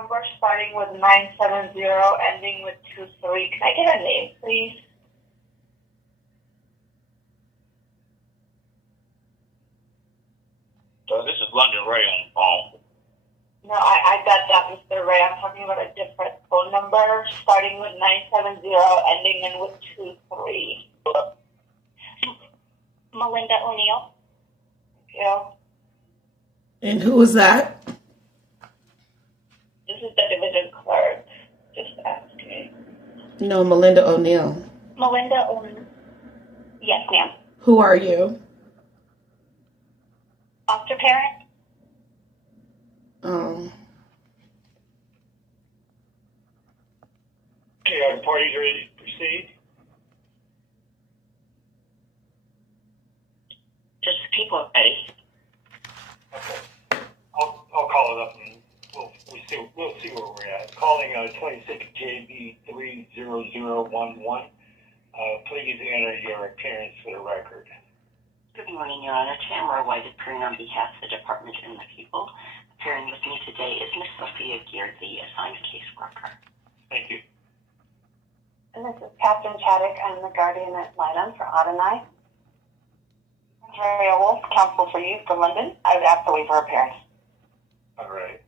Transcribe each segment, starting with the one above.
number starting with 970, ending with 23. Can I get a name, please? This is London Ray on the phone. No, I got that, Mr. Ray. I'm talking about a different phone number starting with 970, ending in with 23. Melinda O'Neill. Thank you. And who was that? This is the division clerk. Just asking. No, Melinda O'Neill. Melinda O'Neill. Yes, ma'am. Who are you? Foster parent. Oh. Okay, are the parties ready to proceed? Just people are ready. Okay. I'll call it up and we'll see where we're at. Calling 26 JB 30011. Please enter your appearance for the record. Good morning, Your Honor. Tamara White appearing on behalf of the Department and the people. Appearing with me today is Miss Sophia Gear, the assigned caseworker. Thank you. And this is Captain Chaddock. I'm the guardian ad litem for Adonai. Andrea Wolf, counsel for you for London. I would ask to waive her appearance. All right.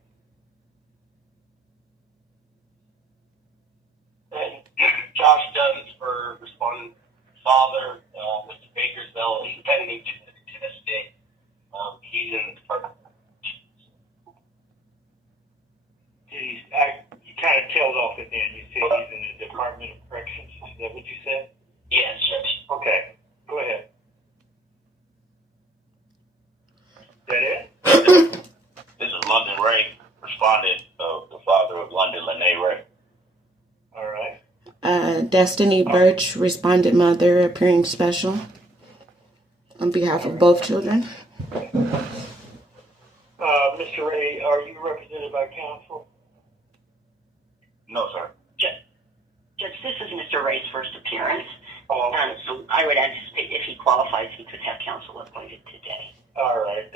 And Josh Duns for respondent father, Mr. Bakersville. He's pending to this day. He's in the department. You kind of tailed off at the end. You said he's in the Department of Corrections. Is that what you said? Yes, Judge. Okay. Go ahead. Is that it? This is London Ray, respondent of the father of London Lene Ray. All right. Destiny Birch, respondent mother, appearing special on behalf of both children. Mr. Ray, are you represented by counsel? No, sir. Judge, this is Mr. Ray's first appearance. Oh, So I would anticipate if he qualifies, he could have counsel appointed today. all right.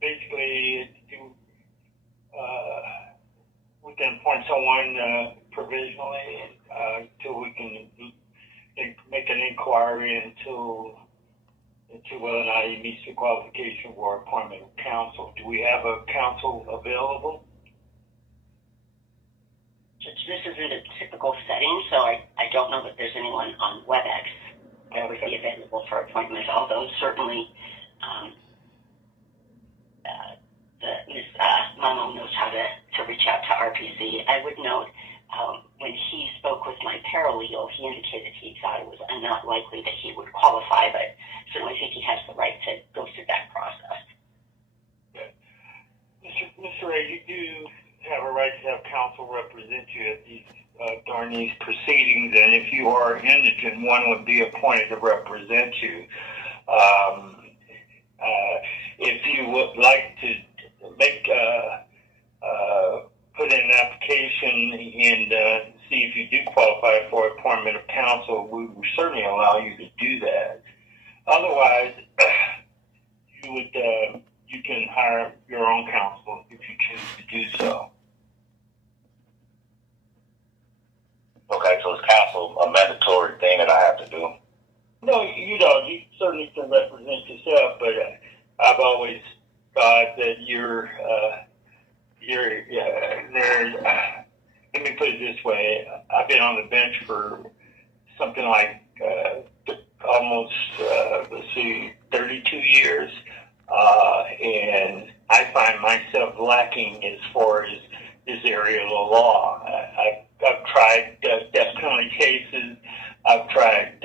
Basically, we can appoint someone provisionally until we can make an inquiry into whether or not he meets the qualification for appointment of counsel. Do we have a counsel available? Judge, this isn't a typical setting, so I don't know that there's anyone on WebEx that would be available for appointment, although certainly Ms. Mamo knows how to reach out to RPC. I would note when he spoke with my paralegal, he indicated he thought it was not likely that he would qualify, but certainly think he has the right to go through that process. Okay. Mr. Ray, you do have a right to have counsel represent you at these during these proceedings, and if you are indigent, one would be appointed to represent you. If you would like to make put in an application and see if you do qualify for appointment of counsel, we would certainly allow you to do that. Otherwise, you can hire your own counsel if you choose to do so. Okay, so is counsel a mandatory thing that I have to do? No, you don't. You certainly can represent yourself, but I've always thought that let me put it this way. I've been on the bench for something like almost, 32 years, and I find myself lacking as far as this area of the law. I've tried death penalty cases. I've tried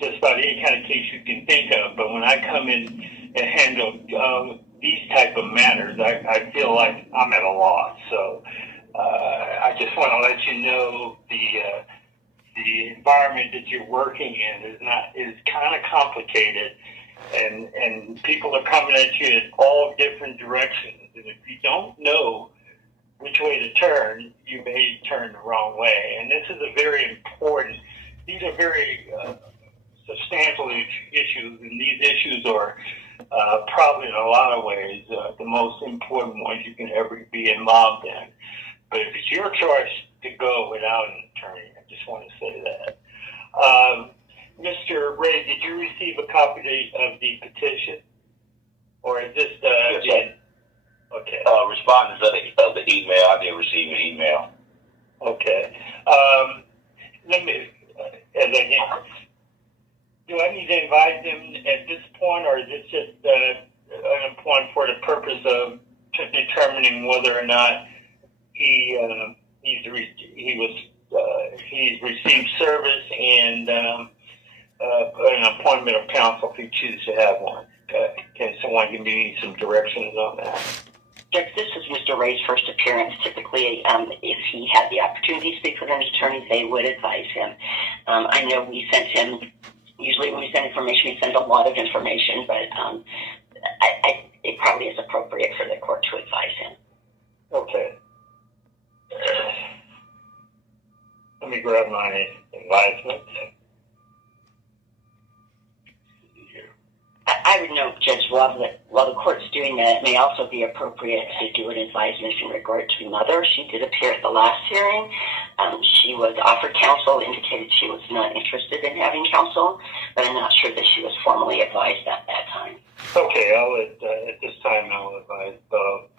just about any kind of case you can think of, but when I come in and handle these type of matters, I feel like I'm at a loss. So I just want to let you know the environment that you're working in is kind of complicated, and people are coming at you in all different directions. And if you don't know which way to turn, you may turn the wrong way. And this is a very important. These are very substantial issues, and these issues are probably in a lot of ways the most important ones you can ever be involved in. But if it's your choice to go without an attorney, I just want to say that. Mr. Ray, did you receive a copy of the petition? Or is this Yes, sir. Okay. Respondents of the email, I did receive an email. Okay. Let me, do I need to invite them at this point, or is it just an point for the purpose of determining whether or not he's received service and an appointment of counsel if he chooses to have one? Can someone give me some directions on that? Judge, this is Mr. Ray's first appearance. Typically, if he had the opportunity to speak with an attorney, they would advise him. I know we sent him, usually when we send information, we send a lot of information, but it probably is appropriate for the court to advise him. Okay. Let me grab my advisement. I would note, Judge, while the court's doing that, it may also be appropriate to do an advisement in regard to mother. She did appear at the last hearing. She was offered counsel, indicated she was not interested in having counsel, but I'm not sure that she was formally advised at that time. Okay, at this time I'll advise both.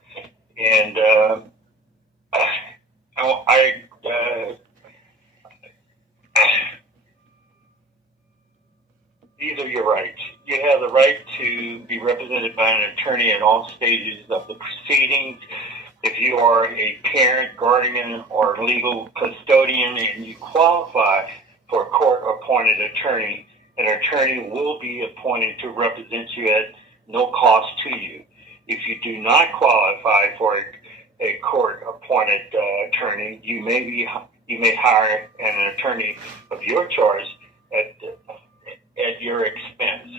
And these are your rights. You have the right to be represented by an attorney at all stages of the proceedings. If you are a parent, guardian, or legal custodian and you qualify for a court-appointed attorney, an attorney will be appointed to represent you at no cost to you. If you do not qualify for a court-appointed attorney, you may hire an attorney of your choice at your expense.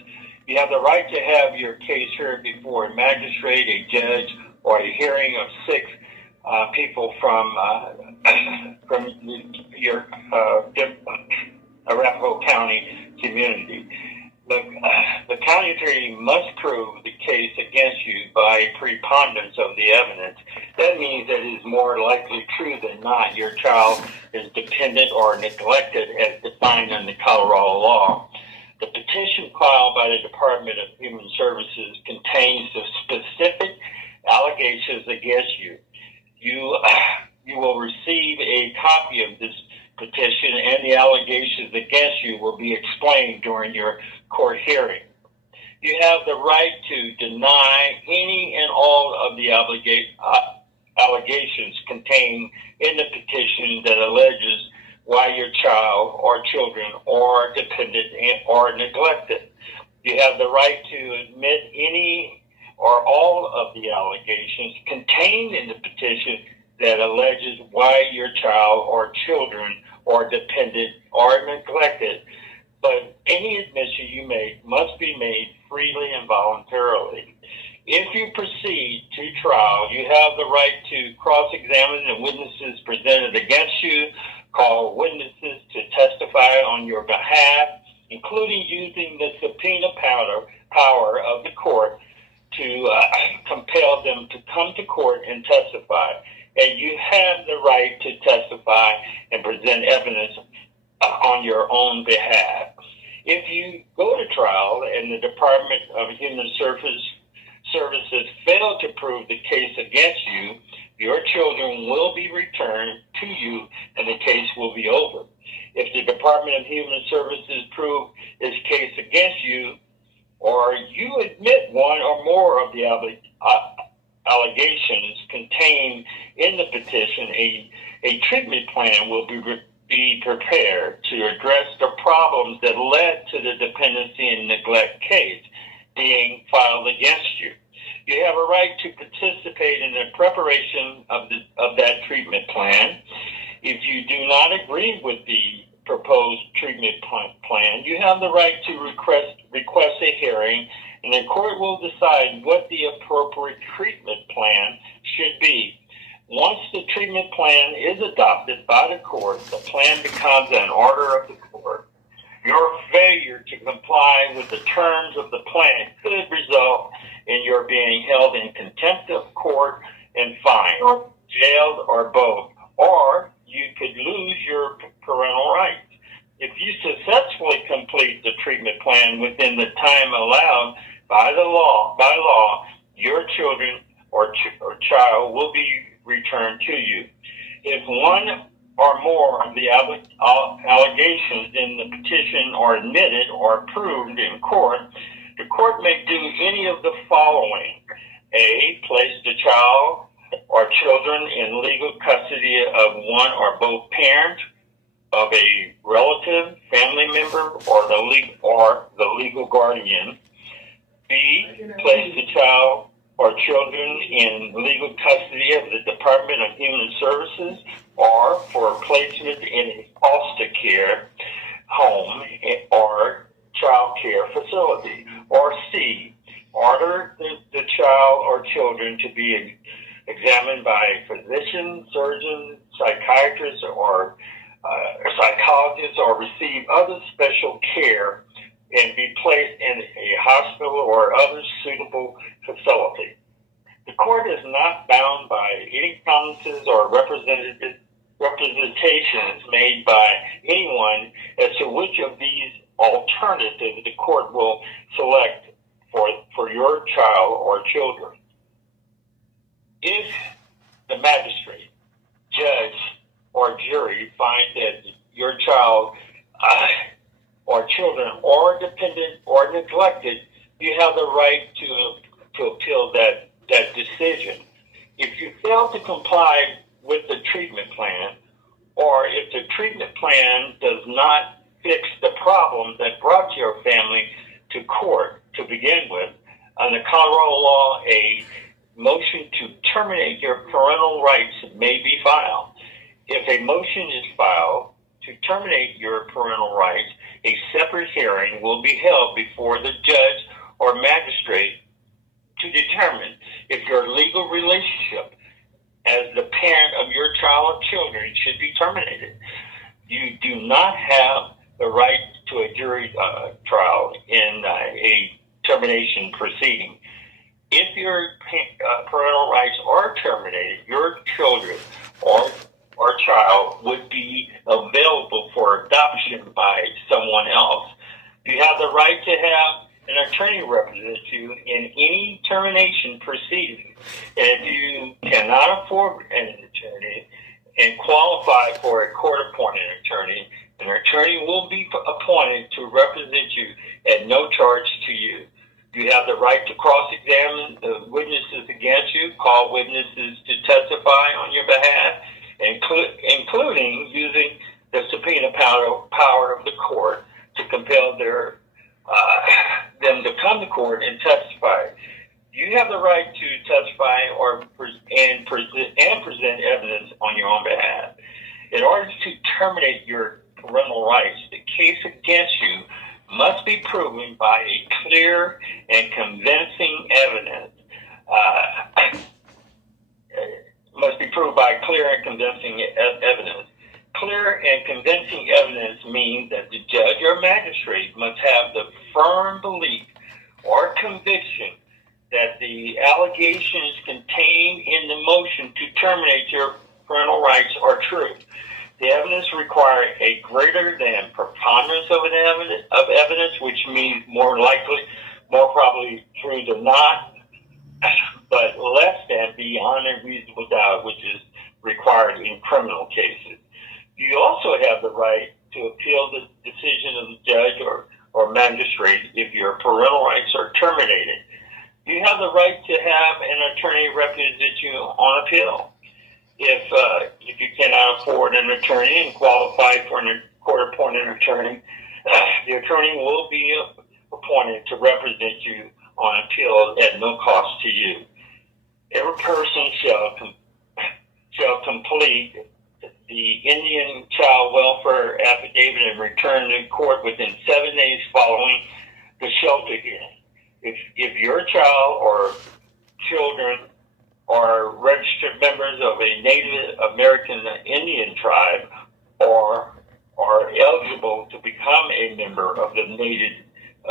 You have the right to have your case heard before a magistrate, a judge, or a hearing of 6 people from your Arapahoe County community. The county attorney must prove the case against you by a preponderance of the evidence. That means that it is more likely true than not your child is dependent or neglected as defined under Colorado law. The petition filed by the Department of Human Services contains the specific allegations against you. You will receive a copy of this petition, and the allegations against you will be explained during your court hearing. You have the right to deny any and all of the allegations contained in the petition that alleges why your child or children are dependent or neglected. You have the right to admit any or all of the allegations contained in the petition that alleges why your child or children are dependent or neglected. But any admission you make must be made freely and voluntarily. If you proceed to trial, you have the right to cross-examine the witnesses presented against you, call witnesses to testify on your behalf, including using the subpoena power of the court to compel them to come to court and testify. And you have the right to testify and present evidence on your own behalf. If you go to trial and the Department of Human Services fail to prove the case against you, your children will be returned to you and the case will be over. If the Department of Human Services prove its case against you, or you admit one or more of the allegations contained in the petition, a treatment plan will be prepared to address the problems that led to the dependency and neglect case being filed against you. You have a right to participate in the preparation of that treatment plan. If you do not agree with the proposed treatment plan, you have the right to request a hearing, and the court will decide what the appropriate treatment plan should be. Once the treatment plan is adopted by the court, the plan becomes an order of the court. Your failure to comply with the terms of the plan could result in your being held in contempt of court and fined, jailed, or both, or you could lose your parental rights. If you successfully complete the treatment plan within the time allowed by law, your children or child will be returned to you. If one or more of the allegations in the petition are admitted or approved in court, the court may do any of the following. A, place the child or children in legal custody of one or both parents, of a relative, family member, or the legal guardian. B, place the child or children in legal custody of the Department of Human Services or for placement in a foster care home or child care facility. Or C, order the child or children to be examined by a physician, surgeon, psychiatrist, or psychologist, or receive other special care and be placed in a hospital or other suitable facility. The court is not bound by any promises or representations made by anyone as to which of these alternatives the court will select for your child or children. If the magistrate, judge, or jury find that your child or children are dependent or neglected, you have the right to appeal that decision. If you fail to comply with the treatment plan, or if the treatment plan does not fix the problem that brought your family to court to begin with, under Colorado law, a motion to terminate your parental rights may be filed. If a motion is filed to terminate your parental rights, a separate hearing will be held before the judge or magistrate to determine if your legal relationship as the parent of your child or children should be terminated. You do not have the right to a jury trial in a termination proceeding. If your parental rights are terminated, your children or child would be available for adoption by someone else. You have the right to have an attorney represent you in any termination proceeding. And if you cannot afford an attorney and qualify for a court-appointed attorney, an attorney will be appointed to represent you at no charge to you. You have the right to cross-examine the witnesses against you, call witnesses to testify on your behalf, including using the subpoena power of the court to compel them to come to court and testify. You have the right to testify and present evidence on your own behalf. In order to terminate your parental rights, the case against you must be proven by a clear and convincing evidence. Must be proved by clear and convincing evidence. Clear and convincing evidence means that the judge or magistrate must have the firm belief or conviction that the allegations contained in the motion to terminate your parental rights are true. The evidence requires a greater than preponderance of evidence, which means more probably true than not, but less than beyond a reasonable doubt, which is required in criminal cases. You also have the right to appeal the decision of the judge or magistrate if your parental rights are terminated. You have the right to have an attorney represent you on appeal. If you cannot afford an attorney and qualify for a court-appointed attorney, the attorney will be appointed to represent you on appeal at no cost to you. Every person shall complete the Indian Child Welfare Affidavit and return to court within 7 days following the shelter hearing. If your child or children are registered members of a Native American Indian tribe or are eligible to become a member of the Native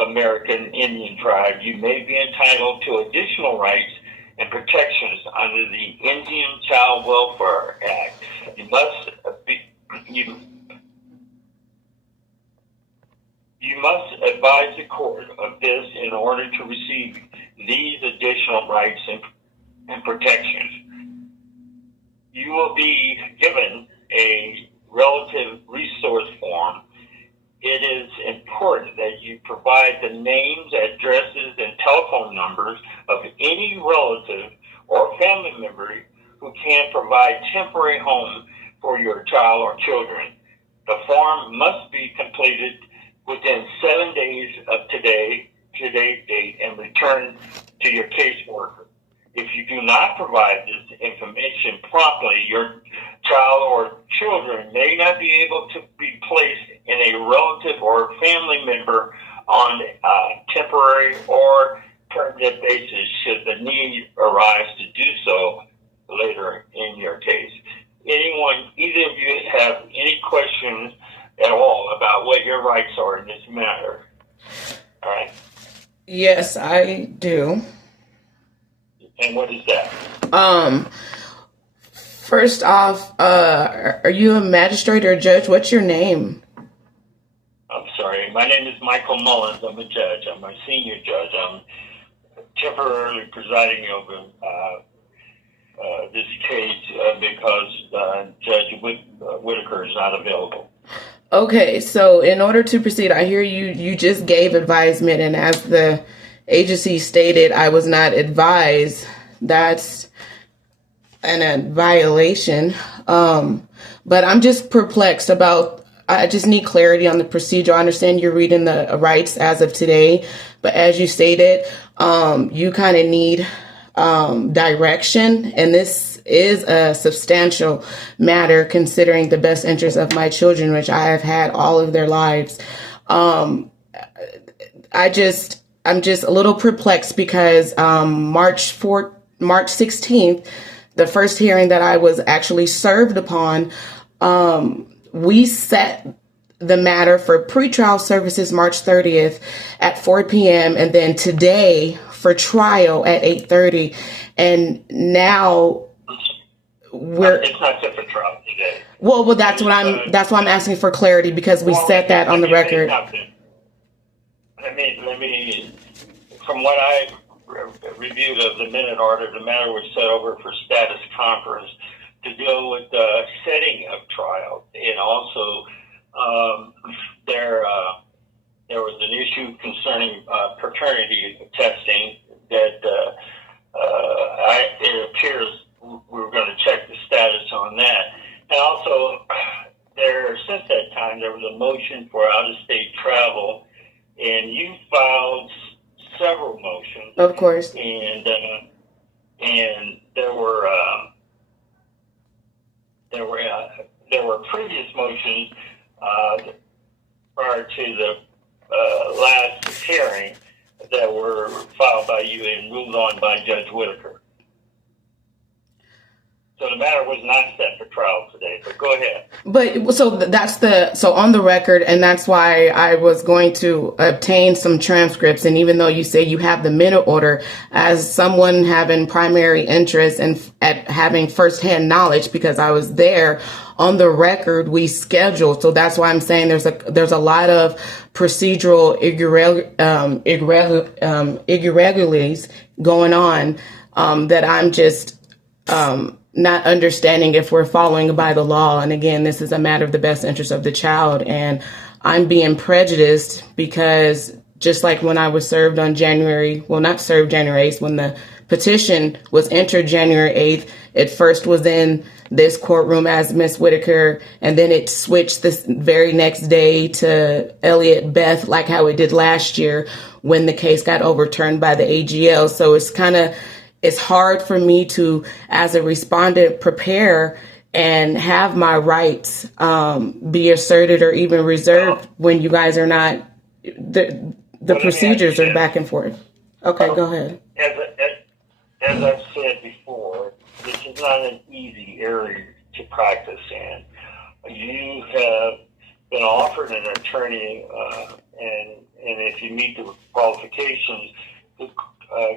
American Indian tribe, you may be entitled to additional rights and protections under the Indian Child Welfare Act. You must advise the court of this in order to receive these additional rights and protections. You will be given a relative resource form. It is important that you provide the names, addresses, and telephone numbers of any relative or family member who can provide temporary home for your child or children. The form must be completed within 7 days of today's date and returned to your caseworker. If you do not provide this information promptly, your child or children may not be able to be placed in a relative or family member on a temporary or permanent basis should the need arise to do so later in your case. Either of you have any questions at all about what your rights are in this matter? All right. Yes, I do. And what is that? First off, are you a magistrate or a judge? What's your name? I'm sorry. My name is Michael Mullins. I'm a judge. I'm a senior judge. I'm temporarily presiding over this case because Judge Whitaker is not available. Okay, so in order to proceed, I hear you just gave advisement, and as the agency stated, I was not advised. That's a violation. But I'm just perplexed I just need clarity on the procedure. I understand you're reading the rights as of today, but as you stated, you kind of need direction, and this is a substantial matter considering the best interest of my children, which I have had all of their lives. I'm just a little perplexed because March 16th, the first hearing that I was actually served upon, we set the matter for pretrial services March 30th at 4 p.m. and then today for trial at 8:30. And now it's not set for trial today. Well, that's why I'm asking for clarity, because we set that on the record. Let me, from what I reviewed of the minute order, the matter was set over for status conference to deal with the setting of trial, and also there was an issue concerning paternity testing that it appears we were going to check the status on that. And also, since that time, there was a motion for out-of-state travel, and you filed several motions. Of course. And there were previous motions prior to the last hearing that were filed by you and ruled on by Judge Whitaker. So the matter was not set for trial today, but go ahead. But so on the record, and that's why I was going to obtain some transcripts. And even though you say you have the minute order, as someone having primary interest and at having firsthand knowledge, because I was there on the record, we scheduled. So that's why I'm saying there's a lot of procedural irregularities going on that I'm just not understanding if we're following by the law. And again, this is a matter of the best interest of the child. And I'm being prejudiced because just like when I was served on January 8th, when the petition was entered January 8th, it first was in this courtroom as Miss Whitaker, and then it switched this very next day to Elliot Beth, like how it did last year when the case got overturned by the AGL. So it's hard for me to, as a respondent, prepare and have my rights be asserted or even reserved when you guys are not. The procedures are back and forth. Okay, go ahead. As I've said before, this is not an easy area to practice in. You have been offered an attorney, and if you meet the qualifications, the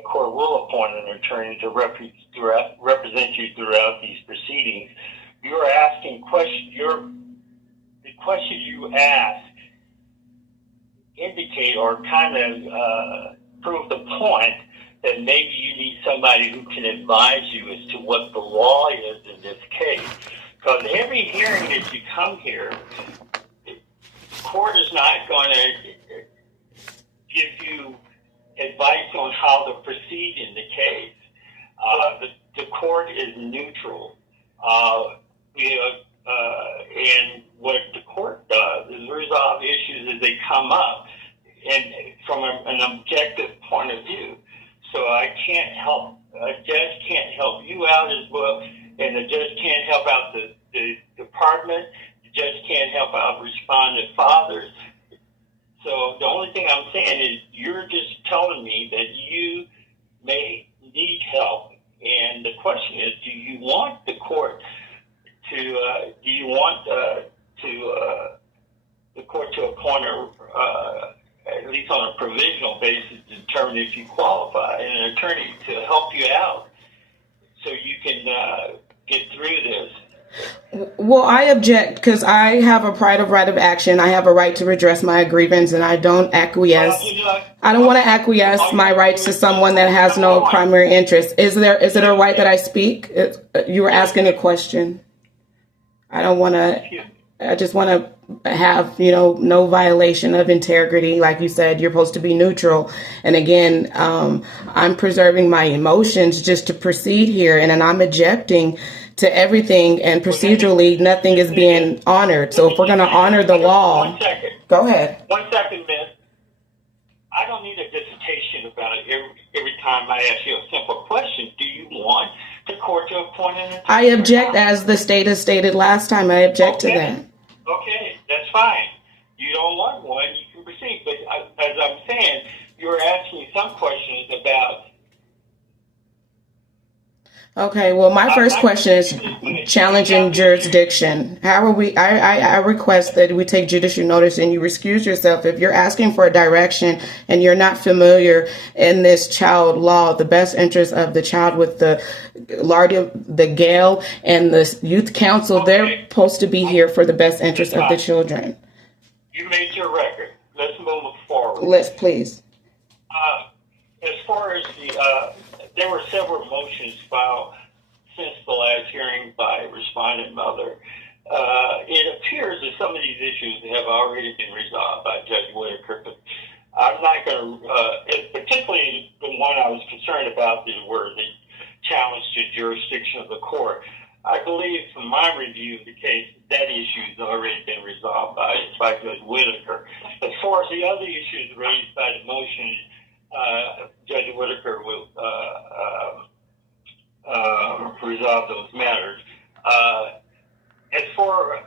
court will appoint an attorney to represent you throughout these proceedings. You're asking questions. The questions you ask indicate or kind of prove the point that maybe you need somebody who can advise you as to what the law is in this case. Because every hearing that you come here, the court is not going to give you advice on how to proceed in the case. The court is neutral. And what the court does is resolve issues as they come up, and from an objective point of view. So a judge can't help you out as well, and the judge can't help out the department. The judge can't help out respondent fathers. So the only thing I'm saying is you're just telling me that you may need help, and the question is, do you want the court to the court to appoint at least on a provisional basis, determine if you qualify, and an attorney to help you out so you can get through this? Well, I object because I have a right of action. I have a right to redress my grievance, and I don't acquiesce. I don't want to acquiesce my rights to someone that has no primary interest. Is it a right that I speak? You were asking a question. I don't want to. I just want to have, no violation of integrity. Like you said, you're supposed to be neutral. And again, I'm preserving my emotions just to proceed here. And then I'm objecting to everything. And procedurally, nothing is being honored. So if we're going to honor the law. 1 second. Go ahead. 1 second, miss. I don't need a dissertation about it every time I ask you a simple question. Do you want the court to appoint an attorney? I object, as the state has stated last time. I object to that. Okay, that's fine. You don't want one, you can proceed. But as I'm saying, you're asking some questions about. Okay, well, my first question is challenging jurisdiction. How are we? I request that we take judicial notice and you excuse yourself if you're asking for a direction and you're not familiar in this child law, the best interest of the child with the GALE and the youth council. Okay. They're supposed to be here for the best interest of the children. You made your record. Let's move forward. Let's please. As far as there were several motions filed since the last hearing by respondent mother. It appears that some of these issues have already been resolved by Judge Whitaker. But I'm not going to, particularly the one I was concerned about were the challenge to jurisdiction of the court. I believe from my review of the case, that issue has already been resolved by Judge Whitaker. As far as the other issues raised by the motion, Judge Whitaker will resolve those matters. As for,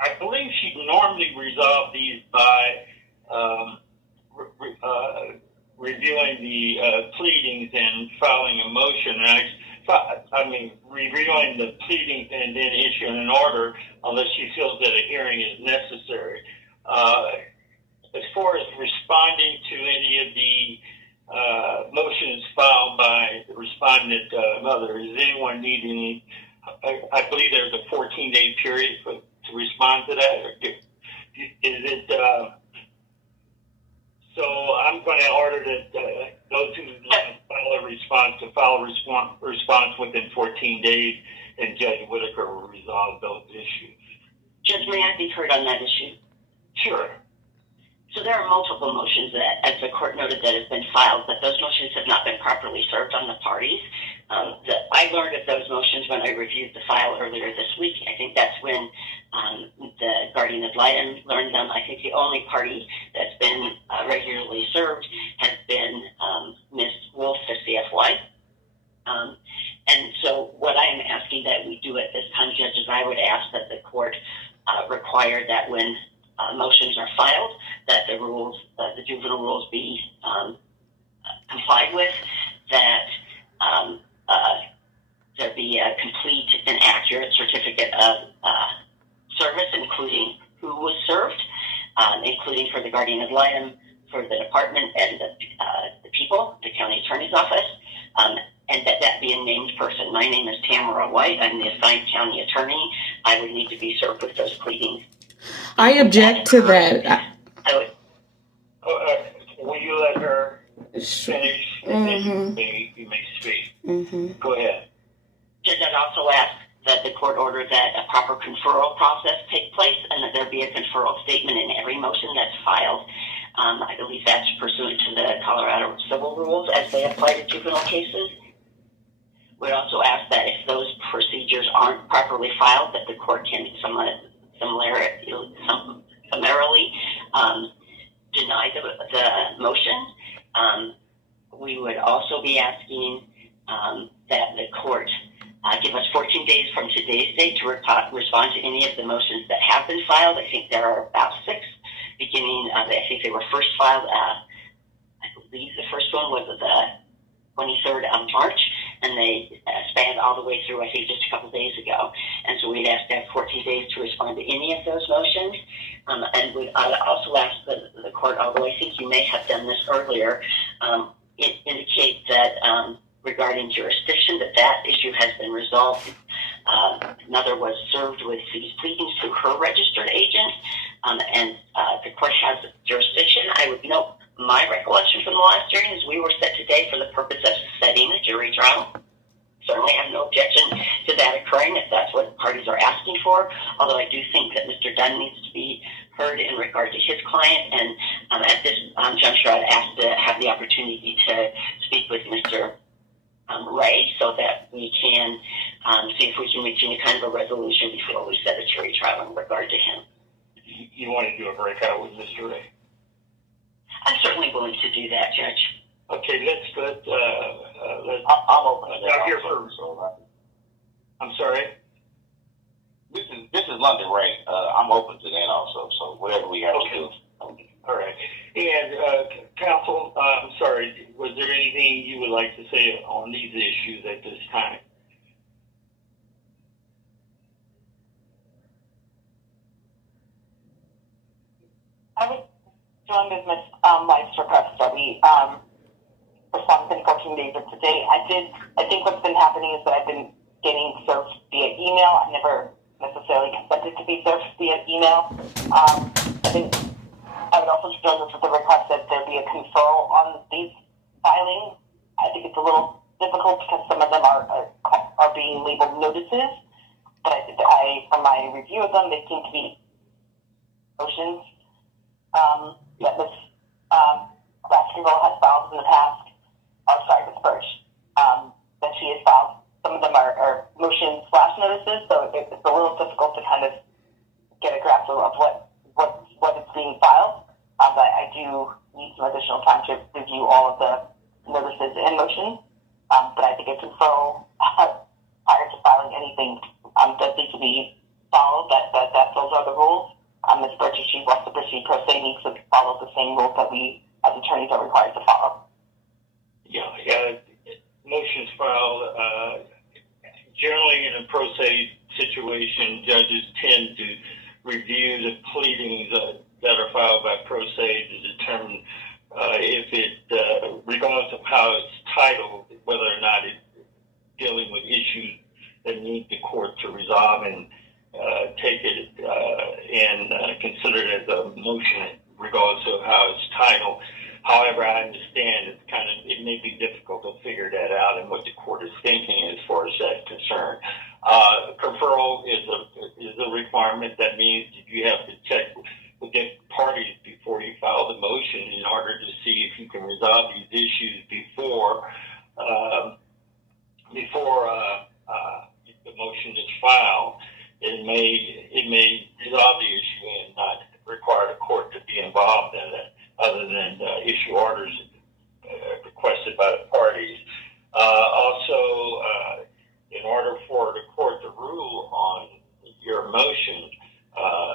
I believe she normally resolved these by reviewing the pleadings and filing a motion. Reviewing the pleadings and then issuing an order unless she feels that a hearing is necessary. As far as responding to any of the motions filed by the respondent mother, does anyone need any? I believe there's a 14-day period to respond to that. Or is it? So I'm going to order that those who file a response within 14 days, and Judge Whitaker will resolve those issues. Judge, may I be heard on that issue? Sure. So there are multiple motions that, as the court noted, that have been filed, but those motions have not been properly served on the parties. I learned of those motions when I reviewed the file earlier this week. I think that's when the guardian ad litem learned them. I think the only party that's been regularly served has been Ms. Wolf, the CFY. And so what I am asking that we do at this time, Judge, is I would ask that the court require that when motions are filed, that the rules, the juvenile rules be complied with, that there be a complete and accurate certificate of service, including who was served, including for the guardian ad litem, for the department and the people, the county attorney's office, and that be a named person. My name is Tamara White. I'm the assigned county attorney. I would need to be served with those pleadings. I object to that. I would. Will you let her finish? And then you may speak. Go ahead. Judge, I'd also ask that the court order that a proper conferral process take place and that there be a conferral statement in every motion that's filed. I believe that's pursuant to the Colorado civil rules as they apply to juvenile cases. We'd also ask that if those procedures aren't properly filed, that the court can summarily deny the motion. We would also be asking that the court give us 14 days from today's date to respond to any of the motions that have been filed. I think there are about 6, beginning, I think they were first filed, I believe the first one was the 23rd of March, and they spanned all the way through, I think, just a couple days ago. And so we'd ask to have 14 days to respond to any of those motions. And we'd also ask the court, although I think you may have done this earlier, indicate that regarding jurisdiction, that issue has been resolved. Another was served with these pleadings to her registered agent, and the court has jurisdiction. I would note my recollection from the last hearing is we were set today for the purpose of setting a jury trial. Certainly have no objection to that occurring if that's what parties are asking for, although I do think that Mr. Dunn needs to be heard in regard to his client, and at this juncture I'd ask to have the opportunity to speak with Mr. Ray so that we can see if we can reach any kind of a resolution before we set a jury trial in regard to him. You want to do a breakout with Mr. Ray? I'm certainly willing to do that, Judge. Okay, let's I'm open to that. here first. I'm sorry? This is London Ray. I'm open to that also, so whatever we have to do. All right. And counsel, I'm sorry, was there anything you would like to say on these issues at this time? I would join with Ms. White's request that we respond within 14 days of today. I think what's been happening is that I've been getting served via email. I never necessarily consented to be served via email. I think I would also join with the request that there be a conferral on these filings. I think it's a little difficult because some of them are being labeled notices, but from my review of them, they seem to be motions that Ms. Baskerville has filed in the past. Ms. Birch, that she has filed. Some of them are motion/notices, so it's a little difficult to kind of get a grasp of what is being filed. But I do need some additional time to review all of the notices and motions. But I think a conferral prior to filing anything does need to be followed. That those are the rules. Ms. Birch, if she wants to proceed pro se, needs to follow the same rules that we as attorneys are required to follow. Yeah. Motions filed. Generally, in a pro se situation, judges tend to review the pleadings that are filed by pro se to determine if it, regardless of how it's titled, whether or not it's dealing with issues that need the court to resolve and take it and consider it as a motion, regardless of how it's titled. However, I understand it may be difficult to figure that out and what the court is thinking as far as that's concerned. Conferral is a requirement. That means you have to check with the parties before you file the motion in order to see if you can resolve these issues before the motion is filed. It may resolve the issue and not require the court to be involved in it, other than issue orders requested by the parties. Also, in order for the court to rule on your motion,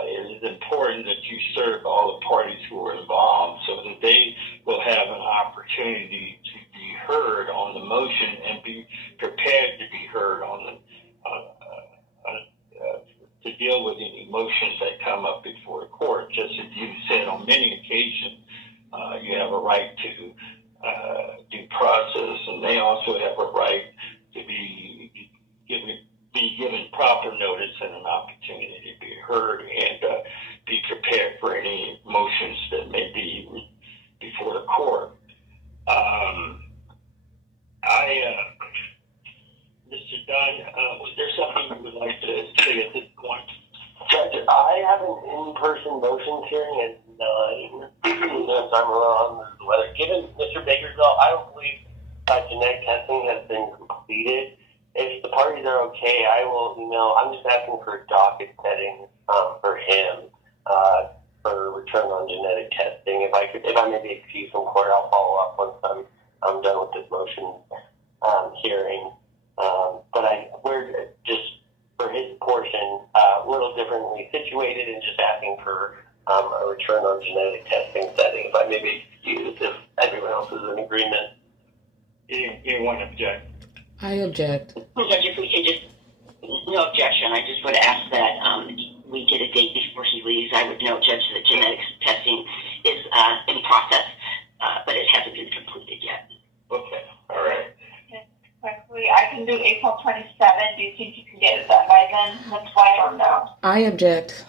it is important that you serve all the parties who are involved so that they will have an opportunity to be heard on the motion and be prepared to be heard on the to to deal with any motions that come up before the court. Just as you said on many occasions, you have a right to due process, and they also have a right to be given proper notice and an opportunity to be heard and be prepared for any motions that may be before the court. Mr. Dunn, was there something you would like to say at this point? Judge, I have an in-person motions hearing at 9. I'm on the weather. Given Mr. Bakersville, I don't believe genetic testing has been completed. If the parties are okay, I will email. I'm just asking for a docket setting for him for return on genetic testing. If I may be excused from court, I'll follow up once I'm done with this motion hearing. But we're just for his portion a little differently situated and just asking for a return on genetic testing setting. If I may be excused, if everyone else is in agreement. Anyone object? I object. Judge, if we could just, no objection, I just would ask that we get a date before he leaves. I would note, Judge, that genetics testing is in process, but it hasn't been completed yet. Okay, all right. Quickly, I can do April 27. Do you think you can get it done by then? That's why or no? I object.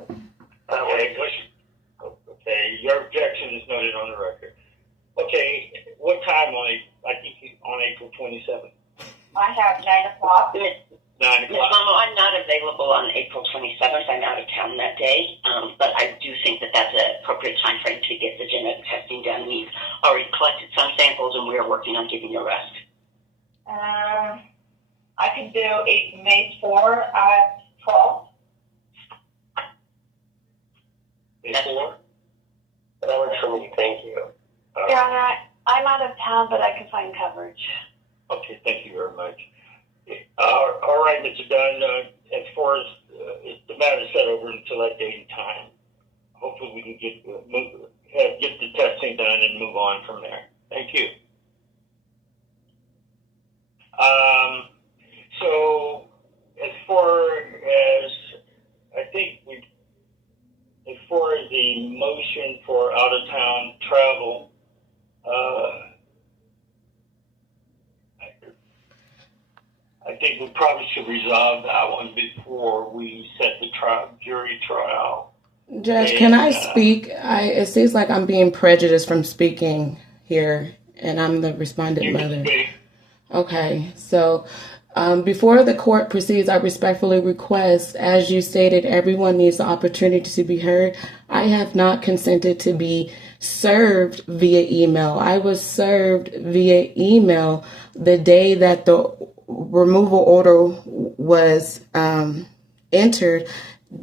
Okay, your objection is noted on the record. Okay, what time on April 27th? I have 9 o'clock. 9 Ms. o'clock. Momo, I'm not available on April 27th. I'm out of town that day, but I do think that that's an appropriate time frame to get the genetic testing done. We've already collected some samples, and we are working on getting the rest. I can do May 4 at 12. May 4? That works for me. Thank you. Yeah, I'm out of town, but I can find coverage. Okay, thank you very much. All right, Mr. Dunn, as far as the matter is set over until that date and time, hopefully we can get the testing done and move on from there. Thank you. So as far as the motion for out-of-town travel, I think we probably should resolve that one before we set the jury trial. Judge, can I speak? It seems like I'm being prejudiced from speaking here, and I'm the respondent mother. Okay, so before the court proceeds, I respectfully request, as you stated, everyone needs the opportunity to be heard. I have not consented to be served via email. I was served via email the day that the removal order was entered,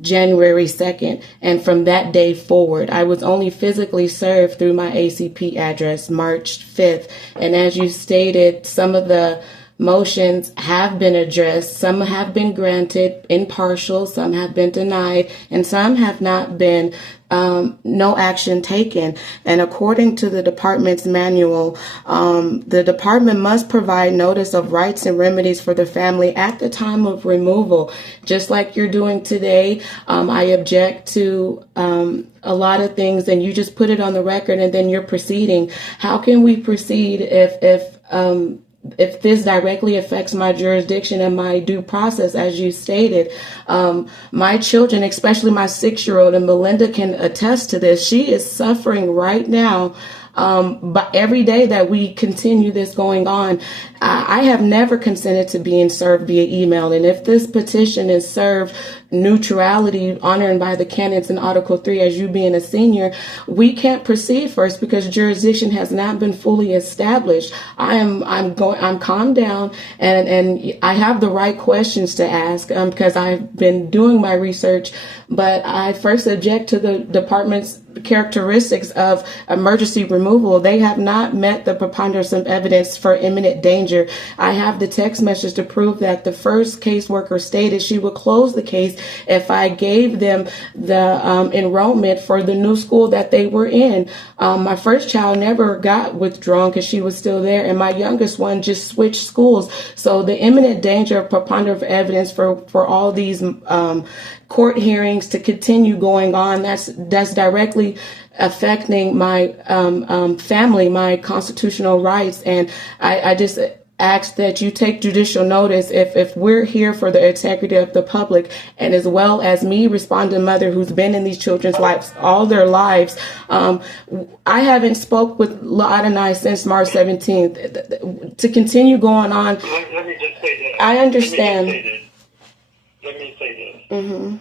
January 2nd. And from that day forward, I was only physically served through my ACP address March 5th. And as you stated, some of the motions have been addressed. Some have been granted in partial, some have been denied, and some have not been no action taken. And according to the department's manual, the department must provide notice of rights and remedies for the family at the time of removal, just like you're doing today. I object to a lot of things, and you just put it on the record and then you're proceeding. How can we proceed if this directly affects my jurisdiction and my due process, as you stated? My children, especially my 6-year-old, and Melinda can attest to this, she is suffering right now. But every day that we continue this going on, I have never consented to being served via email. And if this petition is served neutrality, honoring by the canons in Article 3, as you being a senior, we can't proceed first because jurisdiction has not been fully established. I'm calmed down, and I have the right questions to ask because I've been doing my research. But I first object to the department's characteristics of emergency removal. They have not met the preponderance of evidence for imminent danger manager. I have the text message to prove that the first caseworker stated she would close the case if I gave them the enrollment for the new school that they were in. My first child never got withdrawn because she was still there, and my youngest one just switched schools. So the imminent danger of preponderance of evidence for all these court hearings to continue going on, that's directly affecting my family, my constitutional rights. And I just ask that you take judicial notice if we're here for the integrity of the public, and as well as me, responding mother who's been in these children's lives all their lives. I haven't spoke with Adonai since March 17th. To continue going on, Let me just say this. I understand. Let me say this. Mm-hmm.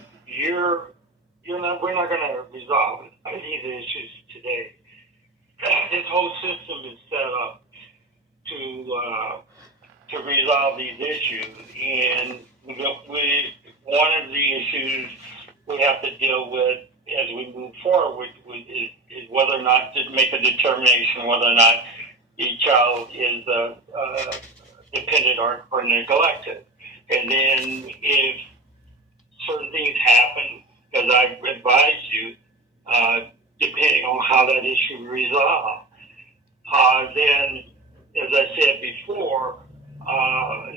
We're not going to resolve these issues today. This whole system is set up to resolve these issues, and one of the issues we have to deal with as we move forward is whether or not to make a determination whether or not the child is dependent or neglected. And then if certain things happen, as I've advised you, depending on how that issue is resolved, then, as I said before,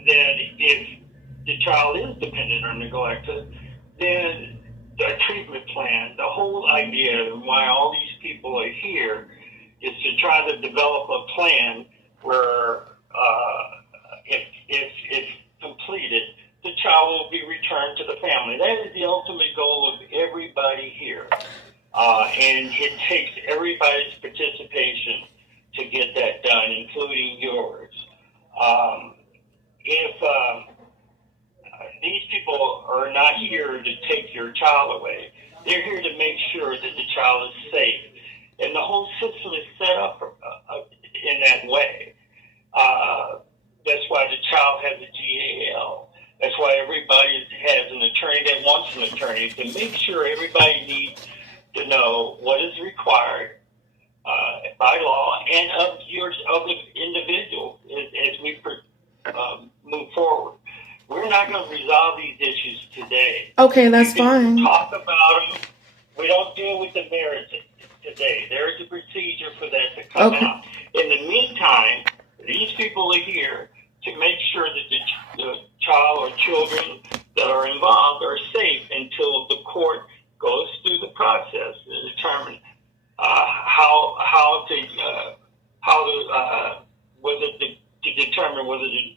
then if the child is dependent or neglected, then the treatment plan, the whole idea of why all these people are here is to try to develop a plan where if completed, the child will be returned to the family. That is the ultimate goal of everybody here. And it takes everybody's participation to get that done, including yours. If these people are not here to take your child away, they're here to make sure that the child is safe. And the whole system is set up in that way. That's why the child has a GAL. That's why everybody has an attorney that wants an attorney, to make sure everybody needs to know what is required by law and of the individual as we move forward. We're not going to resolve these issues today. Okay, that's fine. We talk about them. We don't deal with the merits today. There is a procedure for that to come out. In the meantime, these people are here to make sure that the child or children that are involved are safe until the court goes through the process to determine determine whether the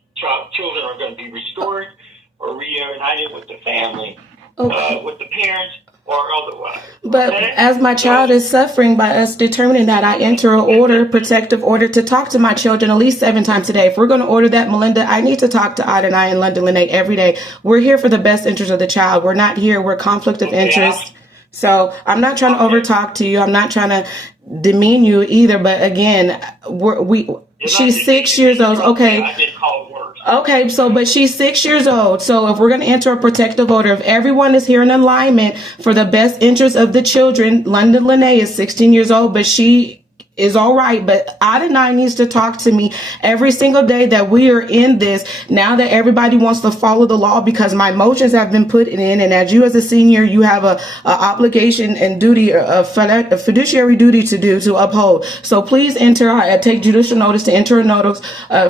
children are going to be restored or reunited with the family, with the parents, or otherwise. But as my child is suffering by us determining that, I enter an protective order to talk to my children at least 7 times a day. If we're going to order that, Melinda, I need to talk to Adonai and London Lene every day. We're here for the best interest of the child. We're not here. We're conflict of interest. So I'm not trying to overtalk to you. I'm not trying to demean you either. But again, she's 6 years old. Okay. I did call worse. Okay, but she's 6 years old. So if we're going to enter a protective order, if everyone is here in alignment for the best interest of the children, London Lene is 16 years old, but she is all right. But Adonai needs to talk to me every single day that we are in this, now that everybody wants to follow the law, because my motions have been put in. And as you as a senior, you have a obligation and duty, a fiduciary duty to uphold. So please take judicial notice to enter a notice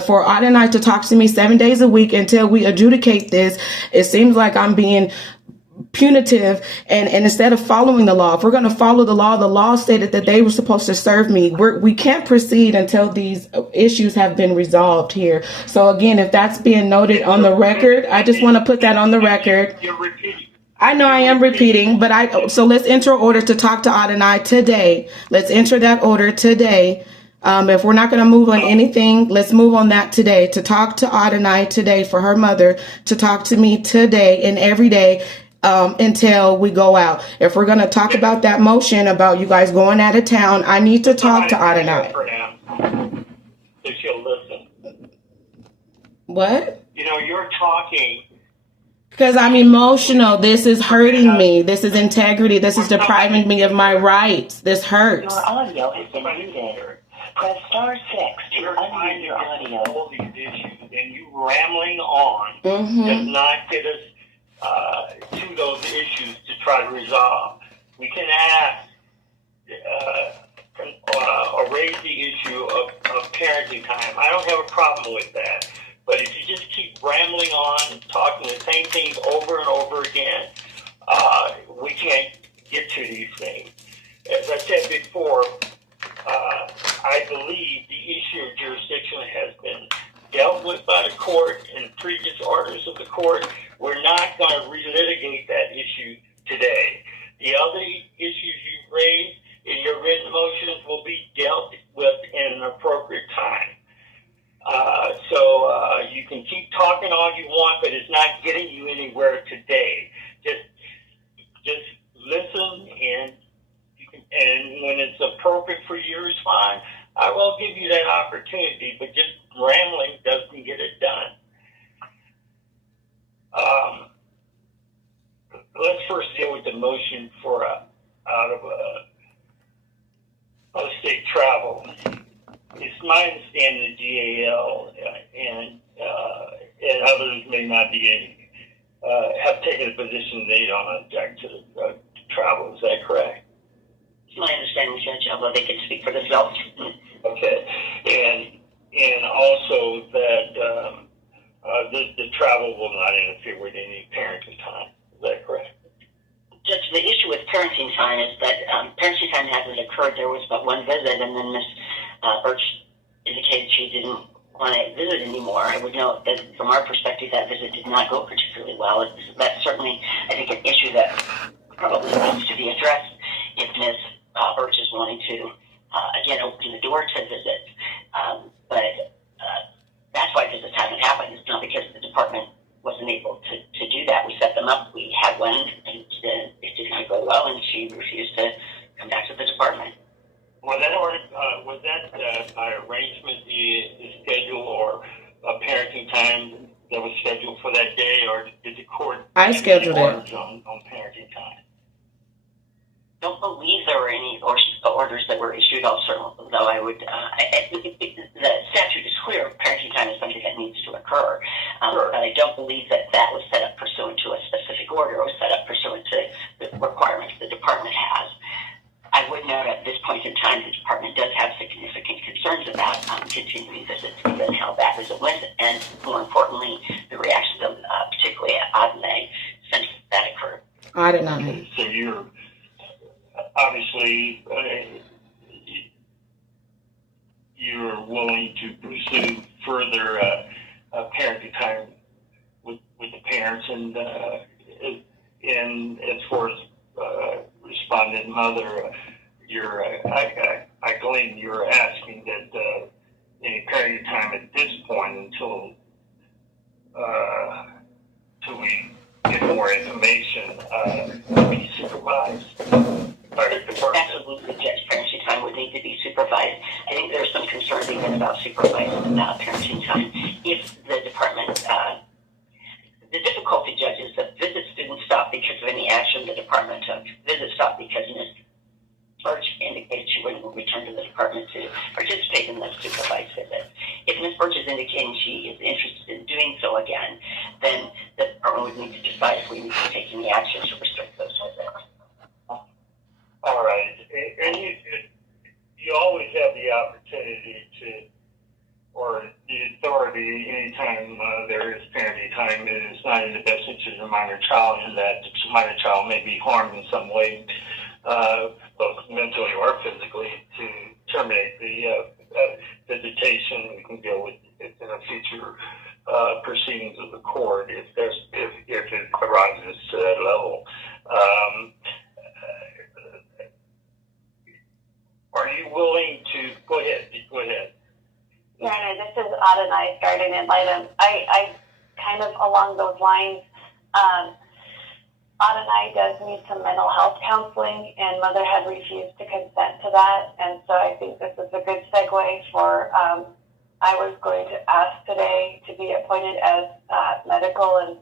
for Adonai to talk to me 7 days a week until we adjudicate this. It seems like I'm being punitive, and instead of following the law. If we're going to follow the law stated that they were supposed to serve me. We can't proceed until these issues have been resolved here. So again, if that's being noted on the record, I just want to put that on the record. You're repeating. I know I am repeating, but so let's enter an order to talk to Adonai today. Let's enter that order today. If we're not going to move on anything, let's move on that today, to talk to Adonai today for her mother, to talk to me today and every day until we go out. If we're going to talk about that motion about you guys going out of town, I need to talk to Adonai. If she'll listen. What? You're talking. Because I'm emotional. This is hurting me. This is integrity. This is depriving me of my rights. This hurts. Your audio has been muted. Press star 6 to You're unmute trying to your get to audio. all these issues, and you rambling on Mm-hmm. does not get us to those issues to try to resolve. We can ask or raise the issue of parenting time. I don't have a problem with that. But if you just keep rambling on, talking the same things over and over again, we can't get to these things. As I said before, I believe the issue of jurisdiction has been dealt with by the court in previous orders of the court. We're not going to relitigate that issue today. The other issues you've raised in your written motions will be dealt with in an appropriate time. So you can keep talking all you want, but it's not getting you anywhere today. Just listen, and when it's appropriate for you to respond, I will give you that opportunity. But just rambling doesn't get it done. Let's first deal with the motion for out of state travel. It's my understanding the GAL and others may not be have taken a position they don't object to travel. Is that correct? It's my understanding, Judge, although they can speak for themselves. Okay, and also that the travel will not interfere with any parenting time. Is that correct? Judge, the issue with parenting time is that parenting time hasn't occurred. There was but one visit, and then Ms. Birch indicated she didn't want to visit anymore. I would note that from our perspective, that visit did not go particularly well. That's certainly, I think, an issue that probably needs to be addressed if Ms. Birch is wanting to, again, open the door to visits. But that's why visits haven't happened. It's not because the department wasn't able to do that. We set them up. We had one, and it did not go well, and she refused to come back to the department. Was that by arrangement the schedule or a parenting time that was scheduled for that day, or did the court I scheduled it on parenting time? I don't believe there were any orders that were issued, although I would, the statute is clear, parenting time is something that needs to occur. Sure. But I don't believe that was set up pursuant to a specific order. It was set up pursuant to the requirements the department has. I would note at this point in time, the department does have significant concerns about continuing visits given how bad visit went, and more importantly, the reaction of particularly at Adelaide since that occurred. I did not. So you're obviously you're willing to pursue further parenting time with the parents, and as far as respondent mother, I glean you're asking that any parenting time at this point until we get more information be supervised by the department. Absolutely, Judge. Parenting time would need to be supervised. I think there's some concern even about supervised parenting time. If the department, the difficulty, Judge, is that visits didn't stop because of any action the department took. Visits stopped because Ms. Birch indicated she wouldn't return to the department to participate in those supervised visits. If Ms. Birch is indicating she is interested in doing so again, then the department would need to decide if we need to take any action to restrict those visits. All right. And you always have the opportunity to, or the authority, anytime there is parenting time, it is not in the best interest of a minor child, and that the minor child may be harmed in some way, both mentally or physically, to terminate the visitation. We can deal with it in a future proceedings of the court if it arises to that level. Are you willing to go ahead? Go ahead. Your Honor, this is Adonai Garden in Lytham. I kind of along those lines. Adonai does need some mental health counseling, and Mother had refused to consent to that. And so I think this is a good segue for. I was going to ask today to be appointed as medical and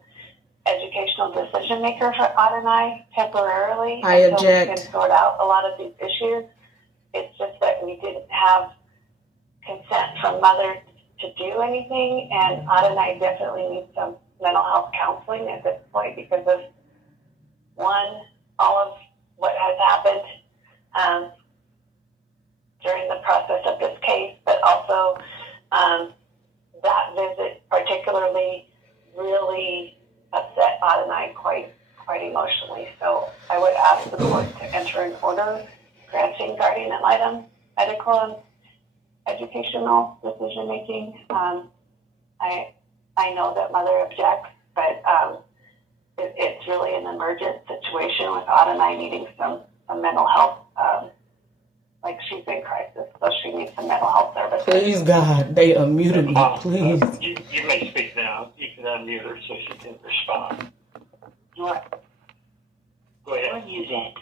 educational decision maker for Adonai temporarily I until we object. can sort out a lot of these issues. It's just that we didn't have consent from mother to do anything, and Adonai definitely needs some mental health counseling at this point because of, one, all of what has happened during the process of this case, but also that visit particularly really upset Adonai quite emotionally. So I would ask the court to enter an order granting guardian ad litem, medical, and educational decision making. I know that mother objects, but it's really an emergent situation with Adonai needing some mental health. Like she's in crisis, so she needs some mental health services. Please, God, they unmuted me, please. You may speak now. You can unmute her so she can respond. Go ahead. You're muted.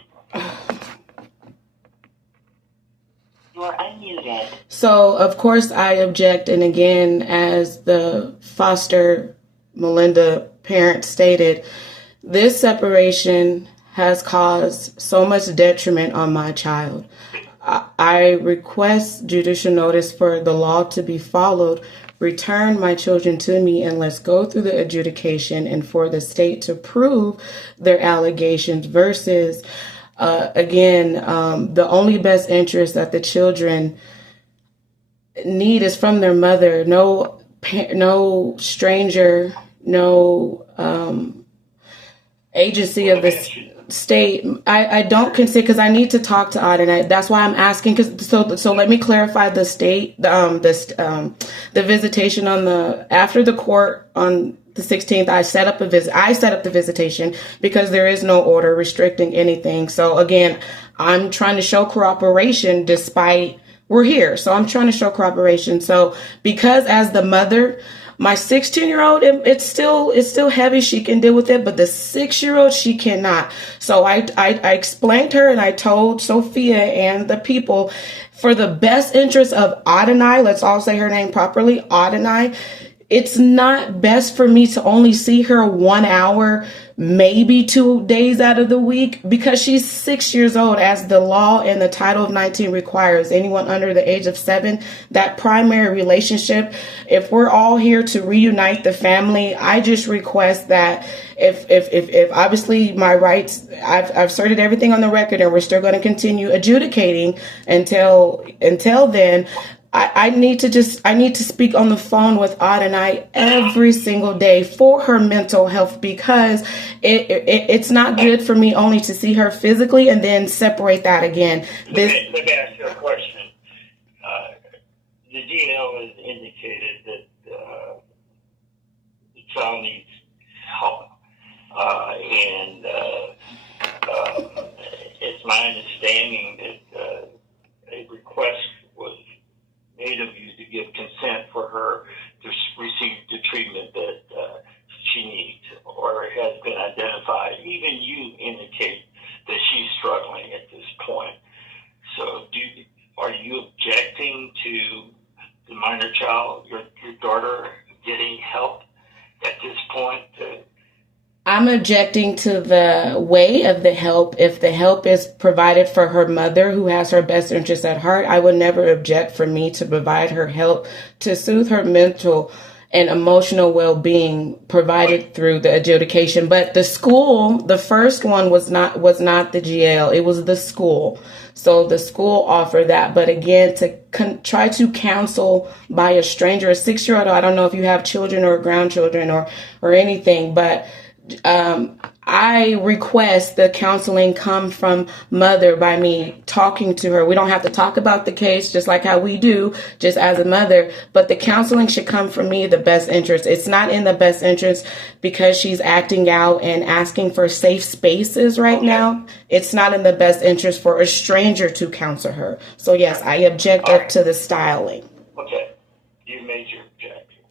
You're unmuted. So, of course, I object. And again, as the foster Melinda parent stated, this separation has caused so much detriment on my child. I request judicial notice for the law to be followed, return my children to me, and let's go through the adjudication and for the state to prove their allegations versus, the only best interest that the children need is from their mother. No stranger, no agency of the state. I don't consider, because I need to talk to Adonai. That's why I'm asking. So let me clarify the state. The visitation after the court on the 16th. I set up the visitation because there is no order restricting anything. So again, I'm trying to show cooperation despite we're here. So I'm trying to show cooperation. So because as the mother, my 16-year-old, it's still heavy. She can deal with it, but the 6-year-old, she cannot. So I explained her and I told Sophia and the people, for the best interest of Adonai, let's all say her name properly, Adonai, it's not best for me to only see her 1 hour, maybe 2 days out of the week, because she's 6 years old, as the law and the Title of 19 requires. Anyone under the age of 7, that primary relationship, if we're all here to reunite the family, I just request that if obviously my rights, I've asserted everything on the record and we're still going to continue adjudicating until then. I need to speak on the phone with Adonai every single day for her mental health, because it's not good for me only to see her physically and then separate that again. Let me ask you a question. The GL has indicated that the child needs help, and it's my understanding that a request was made of you to give consent for her to receive the treatment that she needs or has been identified. Even you indicate that she's struggling at this point. So are you objecting to the minor child, your daughter, getting help at this point? I'm objecting to the way of the help. If the help is provided for her mother, who has her best interests at heart, I would never object for me to provide her help to soothe her mental and emotional well-being provided through the adjudication. But the school, the first one was not the GL, it was the school. So the school offered that. But again, to try to counsel by a stranger, a 6-year-old, I don't know if you have children or grandchildren or anything, but I request the counseling come from mother by me talking to her. We don't have to talk about the case just like how we do, just as a mother, but the counseling should come from me, the best interest. It's not in the best interest because she's acting out and asking for safe spaces right now. It's not in the best interest for a stranger to counsel her. So yes, I object up to the styling. Okay, you made your objection.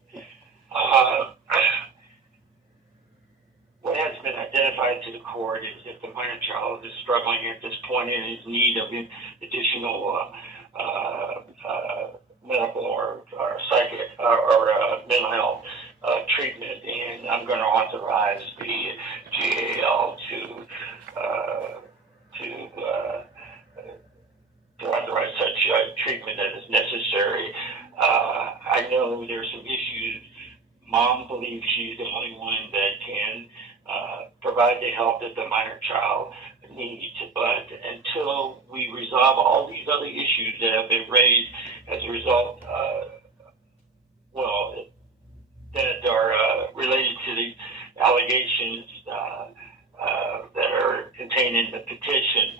What has been identified to the court is that the minor child is struggling at this point and is in need of additional medical or psychic or mental health treatment, and I'm going to authorize the GAL to authorize such treatment that is necessary. provide the help that the minor child needs. But until we resolve all these other issues that have been raised as a result, that are related to the allegations that are contained in the petition,